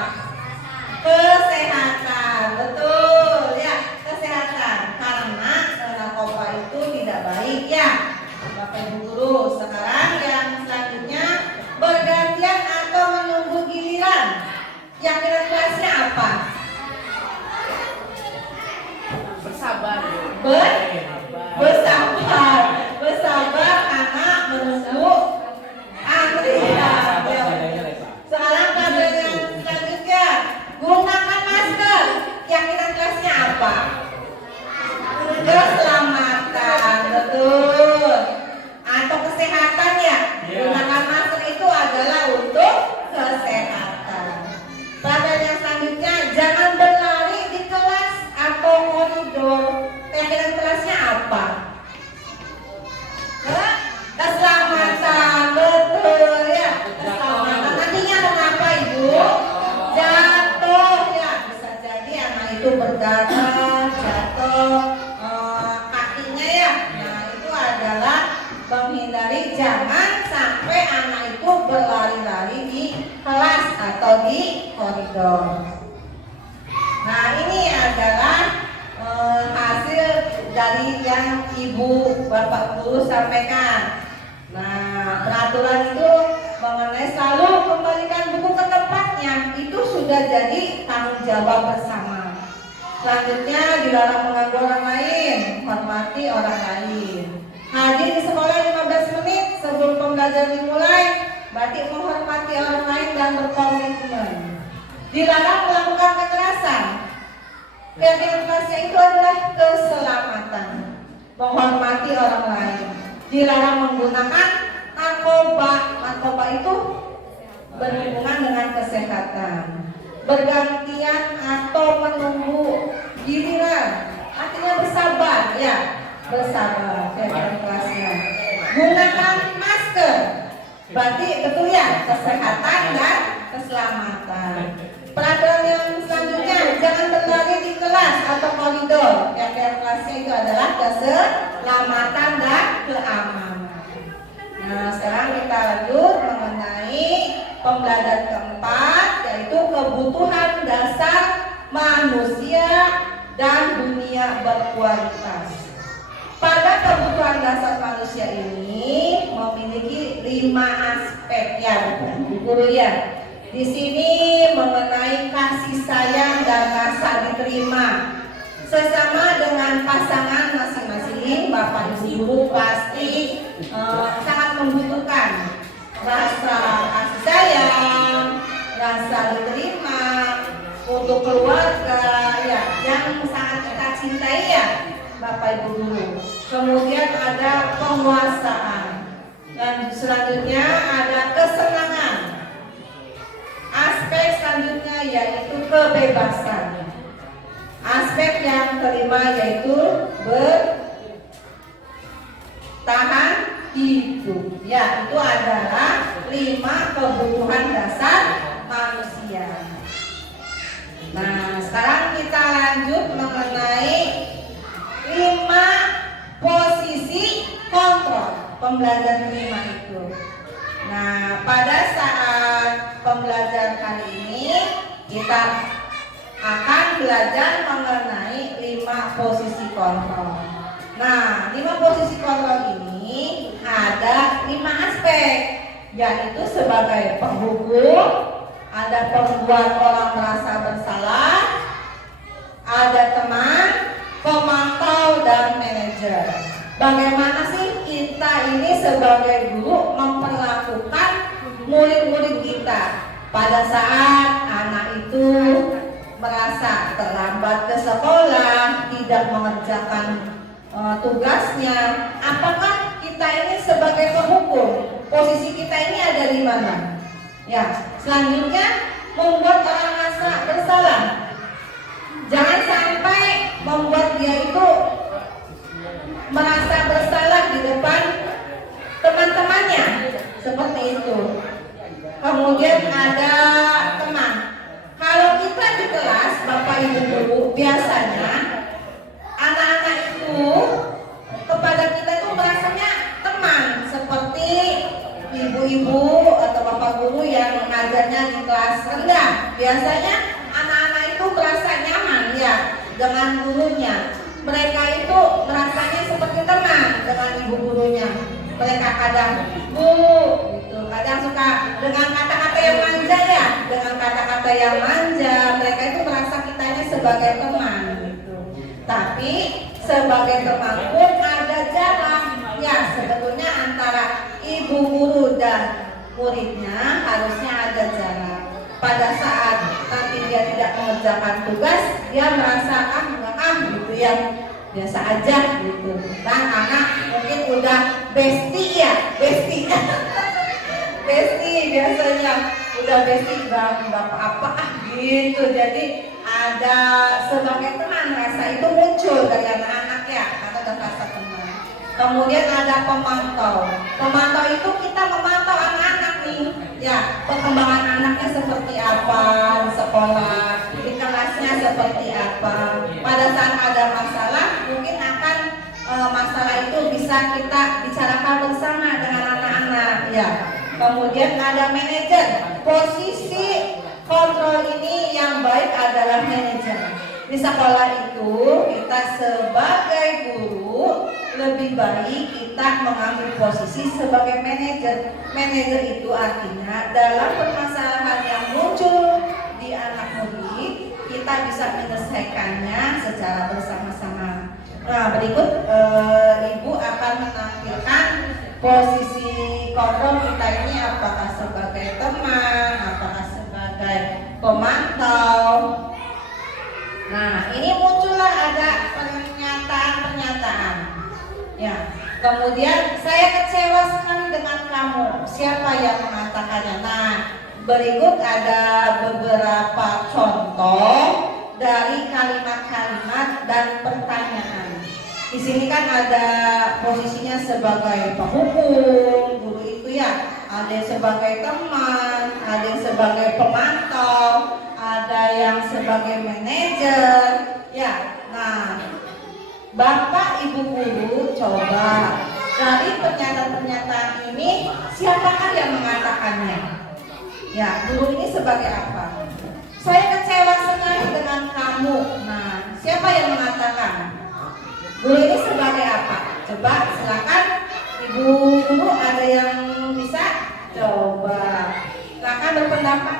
atau di koridor. Nah, ini adalah hasil dari yang Ibu Bapak Guru sampaikan. Nah, peraturan itu mengenai selalu kembalikan buku ke tempatnya itu sudah jadi tanggung jawab bersama. Selanjutnya, dilarang mengganggu orang lain, hormati orang lain. Hadir di sekolah 15 menit sebelum pembelajaran dimulai, berarti menghormati orang lain dan berkomitmen. Dilarang melakukan kekerasan. Kegiatan itu adalah keselamatan, menghormati orang lain. Dilarang menggunakan narkoba. Narkoba itu berhubungan dengan kesehatan. Bergantian atau menunggu giliran, artinya bersabar, ya, bersabar. Kelasnya. Gunakan masker, berarti betul ya, kesehatan dan keselamatan. Peraturan yang selanjutnya, jangan berlari di kelas atau koridor. Kelasnya itu adalah keselamatan dan keamanan. Nah, sekarang kita lanjut mengenai pembelajaran keempat, yaitu kebutuhan dasar manusia dan dunia berkualitas. Pada kebutuhan dasar manusia ini memiliki 5 aspek, ya, guru ya. Di sini mengenai kasih sayang dan rasa diterima sesama dengan pasangan masing-masing. Bapak Ibu guru pasti sangat membutuhkan rasa kasih sayang, rasa diterima untuk keluarga, ya, yang sangat kita cintai, ya, Bapak Ibu guru. Kemudian ada penguasaan, dan selanjutnya ada kesenangan. Aspek selanjutnya yaitu kebebasan. Aspek yang kelima yaitu bertahan hidup. Ya, itu adalah 5 kebutuhan dasar manusia. Nah, sekarang kita lanjut mengenai 5 posisi kontrol pembelajaran 5 itu. Nah, pada saat pembelajaran kali ini kita akan belajar mengenai 5 posisi kontrol. Nah, 5 posisi kontrol ini ada 5 aspek, yaitu sebagai penghukum, ada pembuat orang merasa bersalah, ada teman, pemantau, dan manajer. Bagaimana sih kita ini sebagai guru memperlakukan murid-murid kita pada saat anak itu merasa terlambat ke sekolah, tidak mengerjakan tugasnya? Apakah kita ini sebagai penghukum, posisi kita ini ada di mana? Ya, selanjutnya membuat orang merasa bersalah. Jangan sampai membuat dia itu merasa bersalah di depan teman-temannya, seperti itu. Kemudian ada teman. Kalau kita di kelas, Bapak Ibu guru, biasanya anak-anak itu kepada kita itu merasanya teman, seperti ibu-ibu atau bapak guru yang mengajarnya di kelas rendah. Biasanya anak-anak itu merasa nyaman, ya, dengan gurunya. Mereka itu merasanya seperti teman dengan ibu gurunya. Mereka kadang bu, gitu, kadang suka dengan kata-kata yang manja, ya, dengan kata-kata yang manja. Mereka itu merasa kitanya sebagai teman, gitu. Tapi sebagai teman pun ada jarak, ya, sebetulnya antara ibu guru dan muridnya harusnya ada jarak. Pada saat nanti dia tidak mengerjakan tugas, dia merasa gitu, ya, biasa aja gitu. Dan anak mungkin udah bestie, ya, bestie bestie biasanya udah bestie, nggak apa-apa gitu. Jadi ada sebagai teman, rasa itu muncul dari anak-anak, ya, karena ada rasa teman. Kemudian ada pemantau. Pemantau itu kita memantau anak-anak nih, ya, perkembangan anaknya seperti apa di sekolah, di kelasnya seperti apa. Pada saat ada masalah, mungkin akan masalah itu bisa kita bicarakan bersama dengan anak-anak, ya. Kemudian ada manajer. Posisi di sekolah itu kita sebagai guru lebih baik kita mengambil posisi sebagai manajer. Manajer itu artinya dalam permasalahan yang muncul di anak murid kita bisa menyelesaikannya secara bersama-sama. Nah, berikut Ibu akan menampilkan posisi kontrol kita ini, apakah sebagai teman, apakah sebagai pemantau. Nah, ini muncullah ada pernyataan-pernyataan. Ya, kemudian saya kecewa sekali dengan kamu. Siapa yang mengatakannya? Nah, berikut ada beberapa contoh dari kalimat-kalimat dan pertanyaan. Di sini kan ada posisinya sebagai penghukum, guru itu ya. Ada yang sebagai teman, ada yang sebagai pemantau, ada yang sebagai manajer. Ya, nah, Bapak Ibu guru coba dari pernyataan-pernyataan ini siapakah yang mengatakannya? Ya, guru ini sebagai apa? Saya kecewa sekali dengan kamu. Nah, siapa yang mengatakan? Guru ini sebagai apa? Coba silakan Ibu guru, ada yang bisa? Coba. Silakan berpendapat.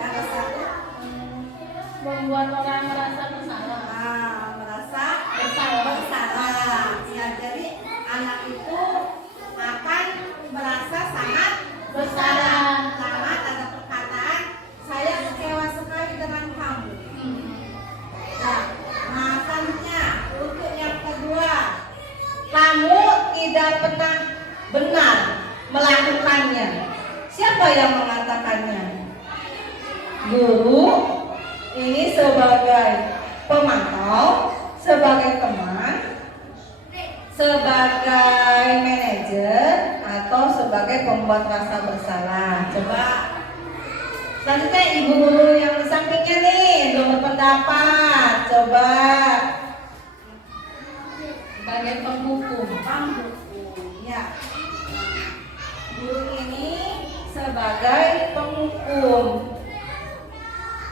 Yang satu Membuat orang merasa bersalah. merasa bersalah. Ya, jadi anak itu akan merasa sangat bersalah karena ada perkataan saya kecewa sekali dengan kamu. Nah, selanjutnya untuk yang kedua, kamu tidak pernah benar melakukannya. Siapa yang mengatakannya? Guru ini sebagai pemantau, sebagai teman, sebagai manajer, atau sebagai pembuat rasa bersalah. Coba selanjutnya ibu guru yang di sampingnya nih belum berpendapat. Coba sebagai penghukum, ya. Guru ini sebagai penghukum.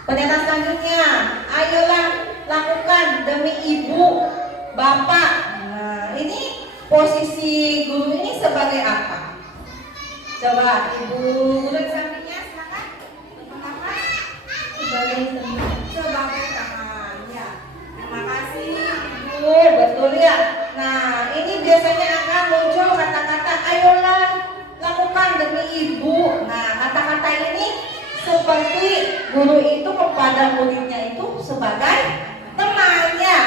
Pernyataan selanjutnya, ayolah lakukan demi ibu, bapak. Nah, ini posisi guru ini sebagai apa? Coba ibu guru di sampingnya silakan berpendapat. Sebagai teman. Sebagai teman, ya. Terima kasih ibu, betul ya. Nah, ini biasanya akan muncul kata-kata ayolah lakukan demi ibu. Nah, kata-kata ini seperti guru itu kepada muridnya itu sebagai temannya,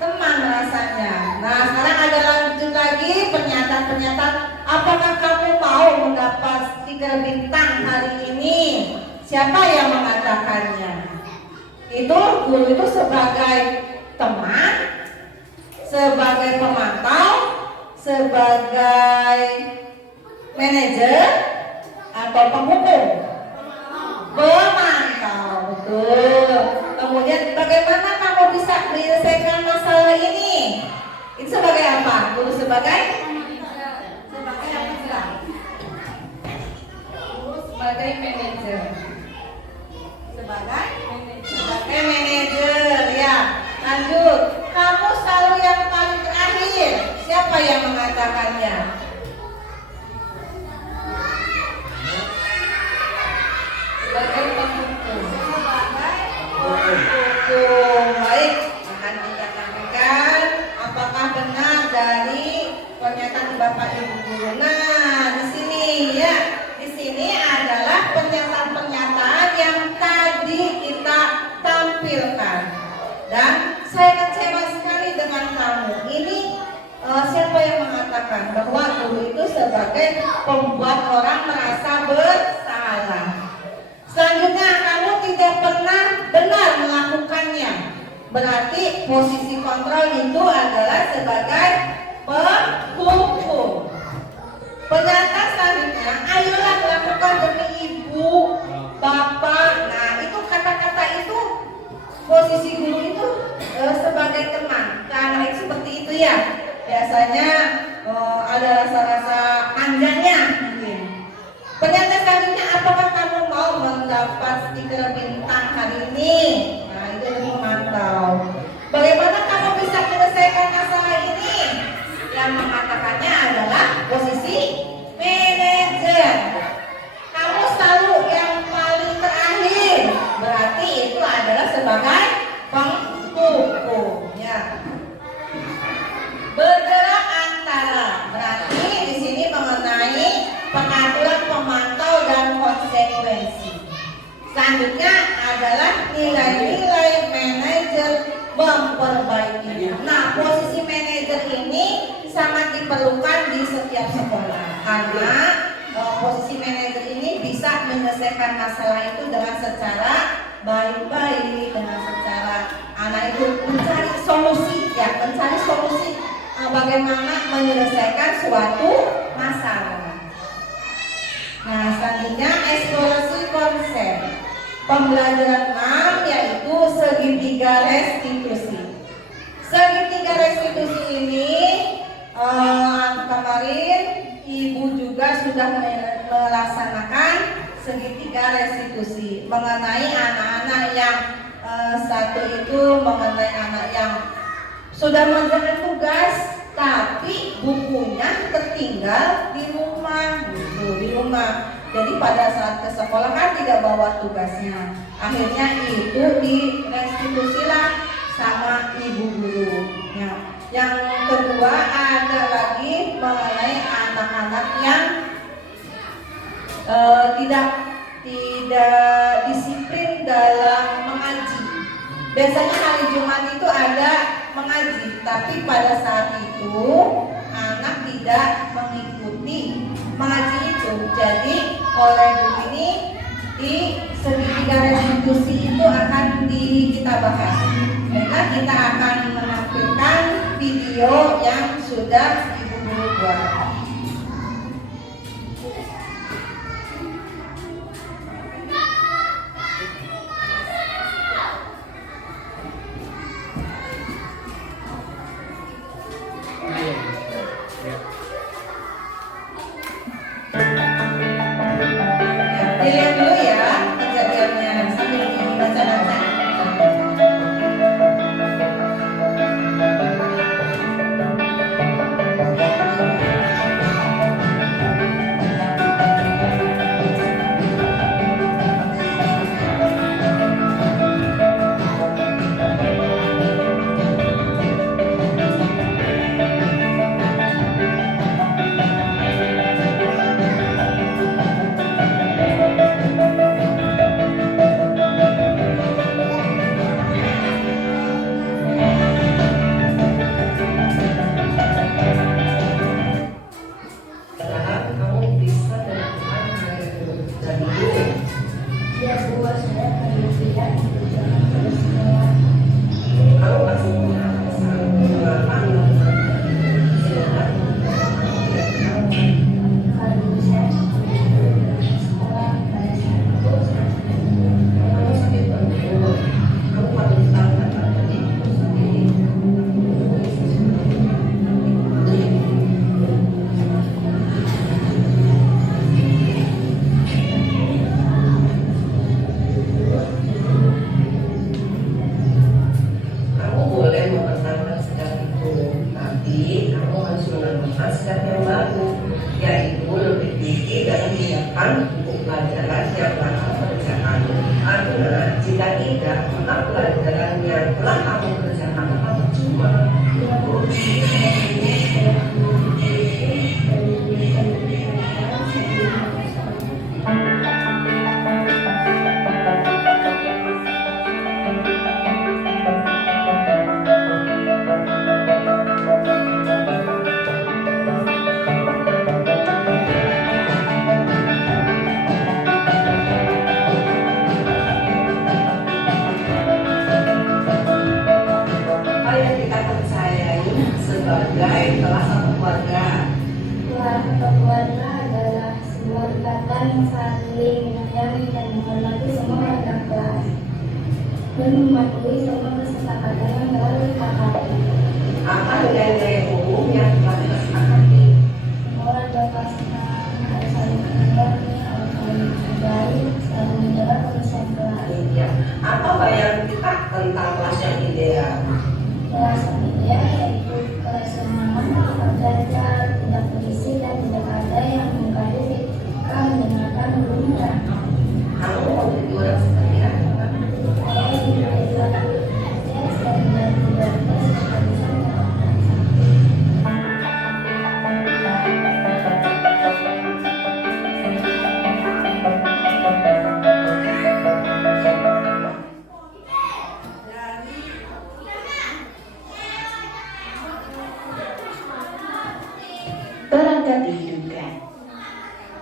teman rasanya. Nah, sekarang ada lanjut lagi pernyataan-pernyataan. Apakah kamu mau mendapat 3 bintang hari ini? Siapa yang mengatakannya? Itu guru itu sebagai teman, sebagai pemantau, sebagai manajer, atau penghukum? Pemantau, betul. Kemudian bagaimana kamu bisa menyelesaikan masalah ini? Itu sebagai apa? Guru sebagai apa? Guru sebagai manajer. Sebagai manajer, ya. Lanjut. Kamu selalu yang paling terakhir. Siapa yang mengatakannya? Sebagai penghukum. Baik, akan kita tanyakan apakah benar dari pernyataan Bapak Ibu guru. Nah, di sini ya, di sini adalah pernyataan-pernyataan yang tadi kita tampilkan. Dan saya kecewa sekali dengan kamu. Ini siapa yang mengatakan bahwa guru itu sebagai pembuat orang merasa bersalah? Selanjutnya, kamu tidak pernah benar melakukannya. Berarti posisi kontrol itu adalah sebagai penghukum. Pernyataan selanjutnya, ayolah lakukan demi ibu, bapak. Nah, itu kata-kata itu posisi guru itu sebagai teman. Karena itu seperti itu ya. Biasanya ada rasa-rasa anjanya mungkin. Pernyataan selanjutnya, apakah mendapat stiker bintang hari ini. Nah, itu untuk memantau. Bagaimana kamu bisa menyelesaikan masalah ini? Yang mengatakannya adalah posisi manajer. Kamu selalu yang paling terakhir. Berarti itu adalah sebagai penghukum. Ya. Bergerak antara. Berarti di sini mengenai pengaturan, pemantau dan konsekuensi. Selanjutnya adalah nilai-nilai manajer memperbaiki. Nah, posisi manajer ini sangat diperlukan di setiap sekolah karena posisi manajer ini bisa menyelesaikan masalah itu dengan secara baik-baik, dengan secara anak itu mencari solusi, ya, mencari solusi bagaimana menyelesaikan suatu masalah. Nah, selanjutnya eksplorasi konsep. Pembelajaran 6 yaitu segitiga restitusi. Segitiga restitusi ini kemarin Ibu juga sudah melaksanakan segitiga restitusi mengenai anak-anak yang satu itu mengenai anak yang sudah mengerjakan tugas tapi bukunya tertinggal di rumah, gitu, di rumah. Jadi pada saat ke sekolah kan tidak bawa tugasnya. Akhirnya itu direstitusilah sama ibu guru. Ya. Yang kedua ada lagi mengenai anak-anak yang tidak disiplin dalam mengaji. Biasanya hari Jumat itu ada mengaji, tapi pada saat itu anak tidak mengikuti mengaji itu. Jadi oleh Bu ini di segitiga restitusi itu akan kita bahas. Karena kita akan menampilkan video yang sudah Ibu Guru buat. Dilihat dulu ya kejadiannya sambil dibaca-baca. Dan mematuhi semua kesepakatan dalam KKP. Apa nilai-nilai umum yang telah disepakati? Moral dan pasangan harus saling mengerti, harus saling menghargai, saling menjaga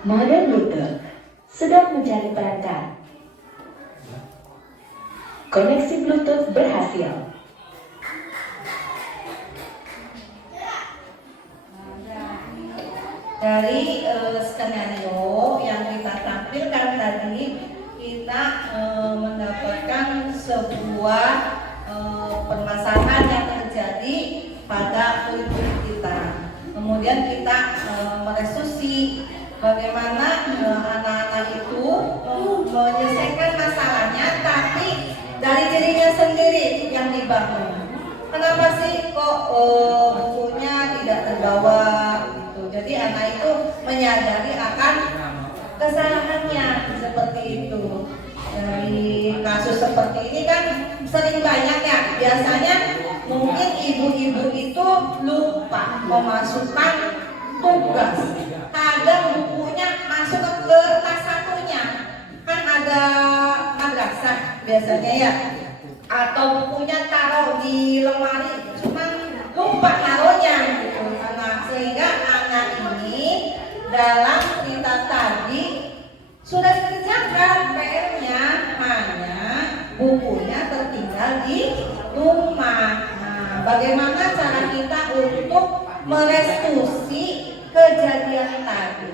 Modern Bluetooth sedang mencari perangkat. Koneksi Bluetooth berhasil. Dari skenario yang kita tampilkan tadi, kita mendapatkan sebuah permasalahan yang terjadi pada kurikulum kita. Kemudian kita meresusi bagaimana anak-anak itu menyelesaikan masalahnya, tapi dari dirinya sendiri yang dibangun. Kenapa sih kok bukunya tidak terbawa gitu? Jadi anak itu menyadari akan kesalahannya seperti itu. Dari kasus seperti ini kan sering banyak ya. Biasanya mungkin ibu-ibu itu lupa memasukkan tugas. Kadang bukunya masuk ke tas satunya. Kan ada madrasah biasanya ya. Atau bukunya taruh di lemari, cuman lupa taruhnya gitu. Sehingga anak ini dalam cerita tadi sudah dikerjakan PR-nya, hanya bukunya tertinggal di rumah. Nah, bagaimana cara kita untuk merestitusi kejadian tadi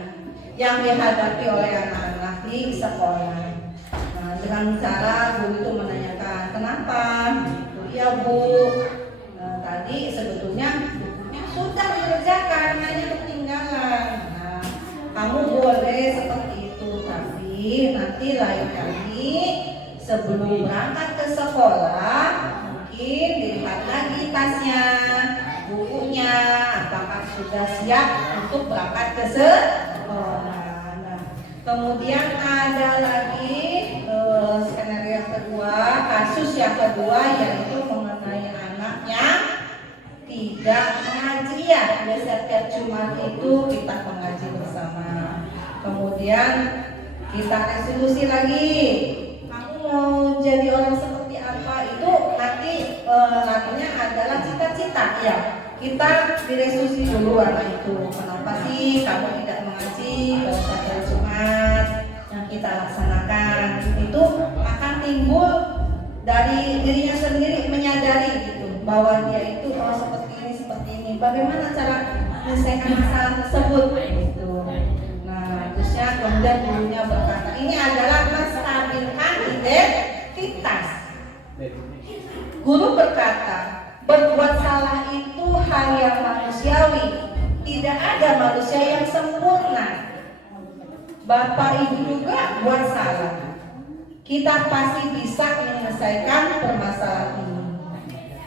yang dihadapi oleh anak-anak di sekolah? Nah, dengan cara guru itu menanyakan kenapa? Iya Bu, tadi sebetulnya bukunya sudah dikerjakan, hanya ketinggalan. Nah, kamu boleh seperti itu, tapi nanti lain kali sebelum berangkat ke sekolah mungkin dilihat lagi tasnya, bukunya, apakah sudah siap untuk berangkat ke sekolah. Nah, kemudian ada lagi skenario yang kedua, kasus yang kedua, yaitu mengenai anaknya tidak mengaji ya. Biasa tiap Jumat itu kita mengaji bersama. Kemudian kita resolusi lagi, kamu mau jadi orang seperti apa, itu nanti lagunya adalah cita-cita ya. Kita diresolusi dulu anak itu, kenapa sih kamu tidak mengaji pada saat hari Jumat yang kita laksanakan. Itu akan timbul dari dirinya sendiri, menyadari gitu bahwa dia itu seperti ini. Bagaimana cara menyelesaikan masalah tersebut gitu. Nah, terusnya kemudian gurunya berkata, ini adalah menstabilkan identitas. Guru berkata, berbuat salah itu hal yang manusiawi. Tidak ada manusia yang sempurna. Bapak Ibu juga buat salah. Kita pasti bisa menyelesaikan permasalahan ini.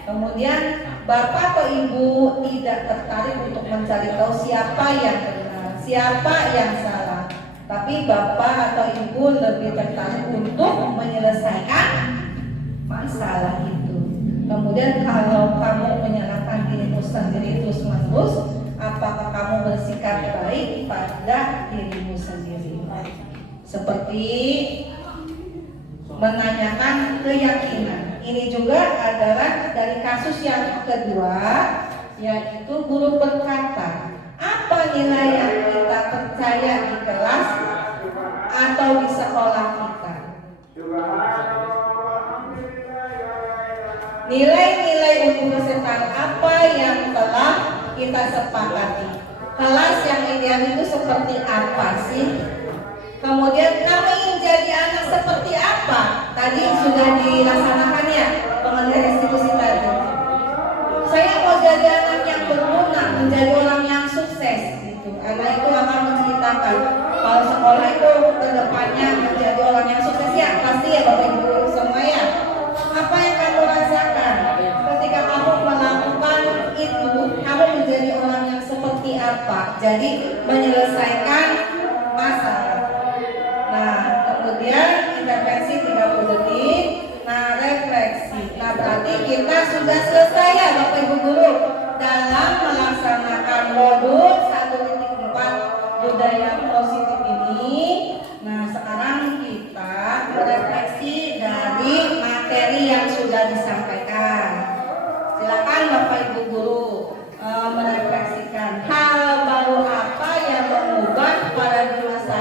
Kemudian Bapak atau Ibu tidak tertarik untuk mencari tahu siapa yang benar, siapa yang salah. Tapi Bapak atau Ibu lebih tertarik untuk menyelesaikan masalah itu. Kemudian kalau kamu menyalahkan dirimu sendiri terus-menerus, apakah kamu bersikap baik pada dirimu sendiri? Seperti menanyakan keyakinan. Ini juga adalah dari kasus yang kedua, yaitu guru berkata, apa nilai yang kita percaya di kelas atau di sekolah kita? Nilai-nilai universal apa yang telah kita sepakati? Kelas yang ideal itu seperti apa sih? Kemudian kamu ingin jadi anak seperti apa? Tadi sudah dilaksanakan ya mengenai restitusi tadi. Saya mau jadi anak yang berguna, menjadi orang yang sukses gitu. Anak itu akan menceritakan kalau sekolah itu kedepannya menjadi orang yang sukses ya, pasti ya Bapak Ibu semua ya. Apa yang kamu rasakan ketika kamu melakukan itu? Kamu menjadi orang yang seperti apa? Jadi menyelesaikan masalah. Nah, kemudian intervensi 30 detik. Nah, refleksi. Nah, berarti kita sudah selesai ya Bapak Ibu Guru dalam melaksanakan modul 1.4 budaya positif ini. Nah, sekarang kita merefleksi dari materi yang sudah disampaikan. Silakan Bapak Ibu Guru merefleksikan hal baru apa yang mengubah paradigma saya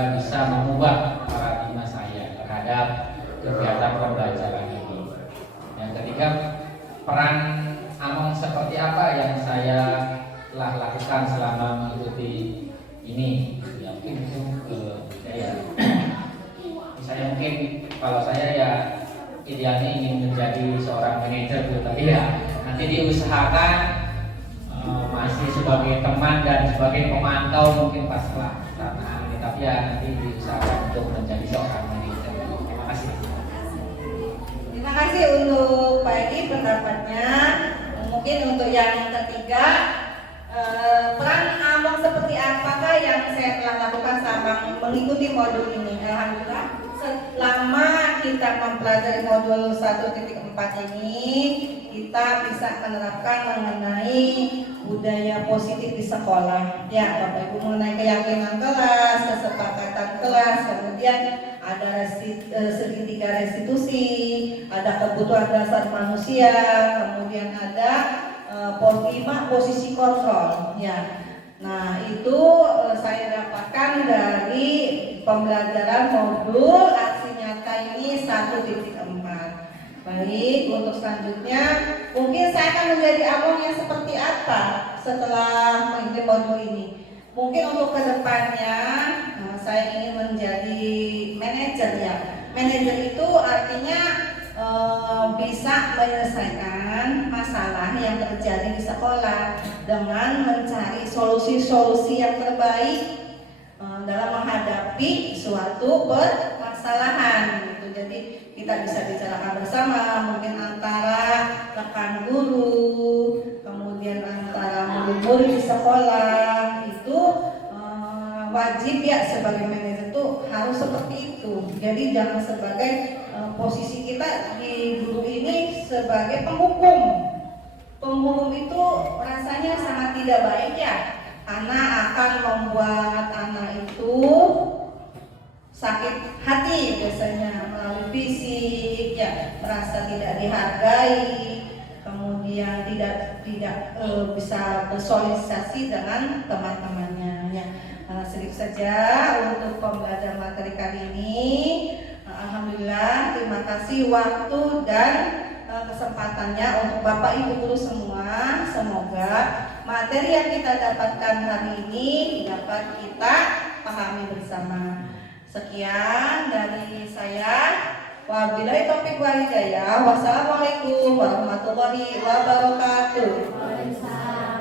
semoga bisa mengubah paradigma saya terhadap kegiatan pembelajaran ini. Yang ketiga, peran Among seperti apa yang saya telah lakukan selama mengikuti ini. Ya mungkin itu saya. Misalnya mungkin kalau saya ya idealnya ingin menjadi seorang manajer, tapi ya nanti diusahakan masih sebagai teman dan sebagai pemantau mungkin pas pelaksanaan ini, tapi ya nanti diusahakan untuk menjadi seorang manajer. Terima kasih. Terima kasih untuk Pak Edi pendapatnya. Mungkin untuk yang ketiga, peran Among seperti apakah yang saya telah lakukan selama mengikuti modul ini? Alhamdulillah, selama kita mempelajari modul 1.4 ini, kita bisa menerapkan mengenai budaya positif di sekolah. Ya, Bapak Ibu, mengenai keyakinan kelas, kesepakatan kelas, kemudian ada segitiga restitusi, ada kebutuhan dasar manusia, kemudian ada 5 posisi kontrol. Ya, nah itu saya dapatkan dari pembelajaran modul aksi nyata ini 1.4. Baik, untuk selanjutnya mungkin saya akan menjadi Among yang seperti apa setelah mengikuti modul ini. Mungkin untuk kedepannya saya ingin menjadi manajer ya. Manajer itu artinya bisa menyelesaikan masalah yang terjadi di sekolah dengan mencari solusi-solusi yang terbaik dalam menghadapi suatu permasalahan gitu. Jadi kita bisa bicarakan bersama, mungkin antara rekan guru, kemudian antara murid-murid di sekolah itu wajib ya sebagai manajer itu harus seperti itu. Jadi jangan sebagai posisi kita di guru ini sebagai penghukum. Penghukum itu rasanya sangat tidak baik ya, karena akan membuat anak itu sakit hati biasanya melalui fisik ya, merasa tidak dihargai, kemudian tidak bisa bersosialisasi dengan teman-temannya ya. Sedikit saja untuk pembelajaran materi kali ini. Alhamdulillah, terima kasih waktu dan kesempatannya untuk Bapak Ibu guru semua. Semoga materi yang kita dapatkan hari ini dapat kita pahami bersama. Sekian dari saya. Wabillahi taufiq wal hidayah. Wassalamualaikum warahmatullahi wabarakatuh. Waalaikumsalam.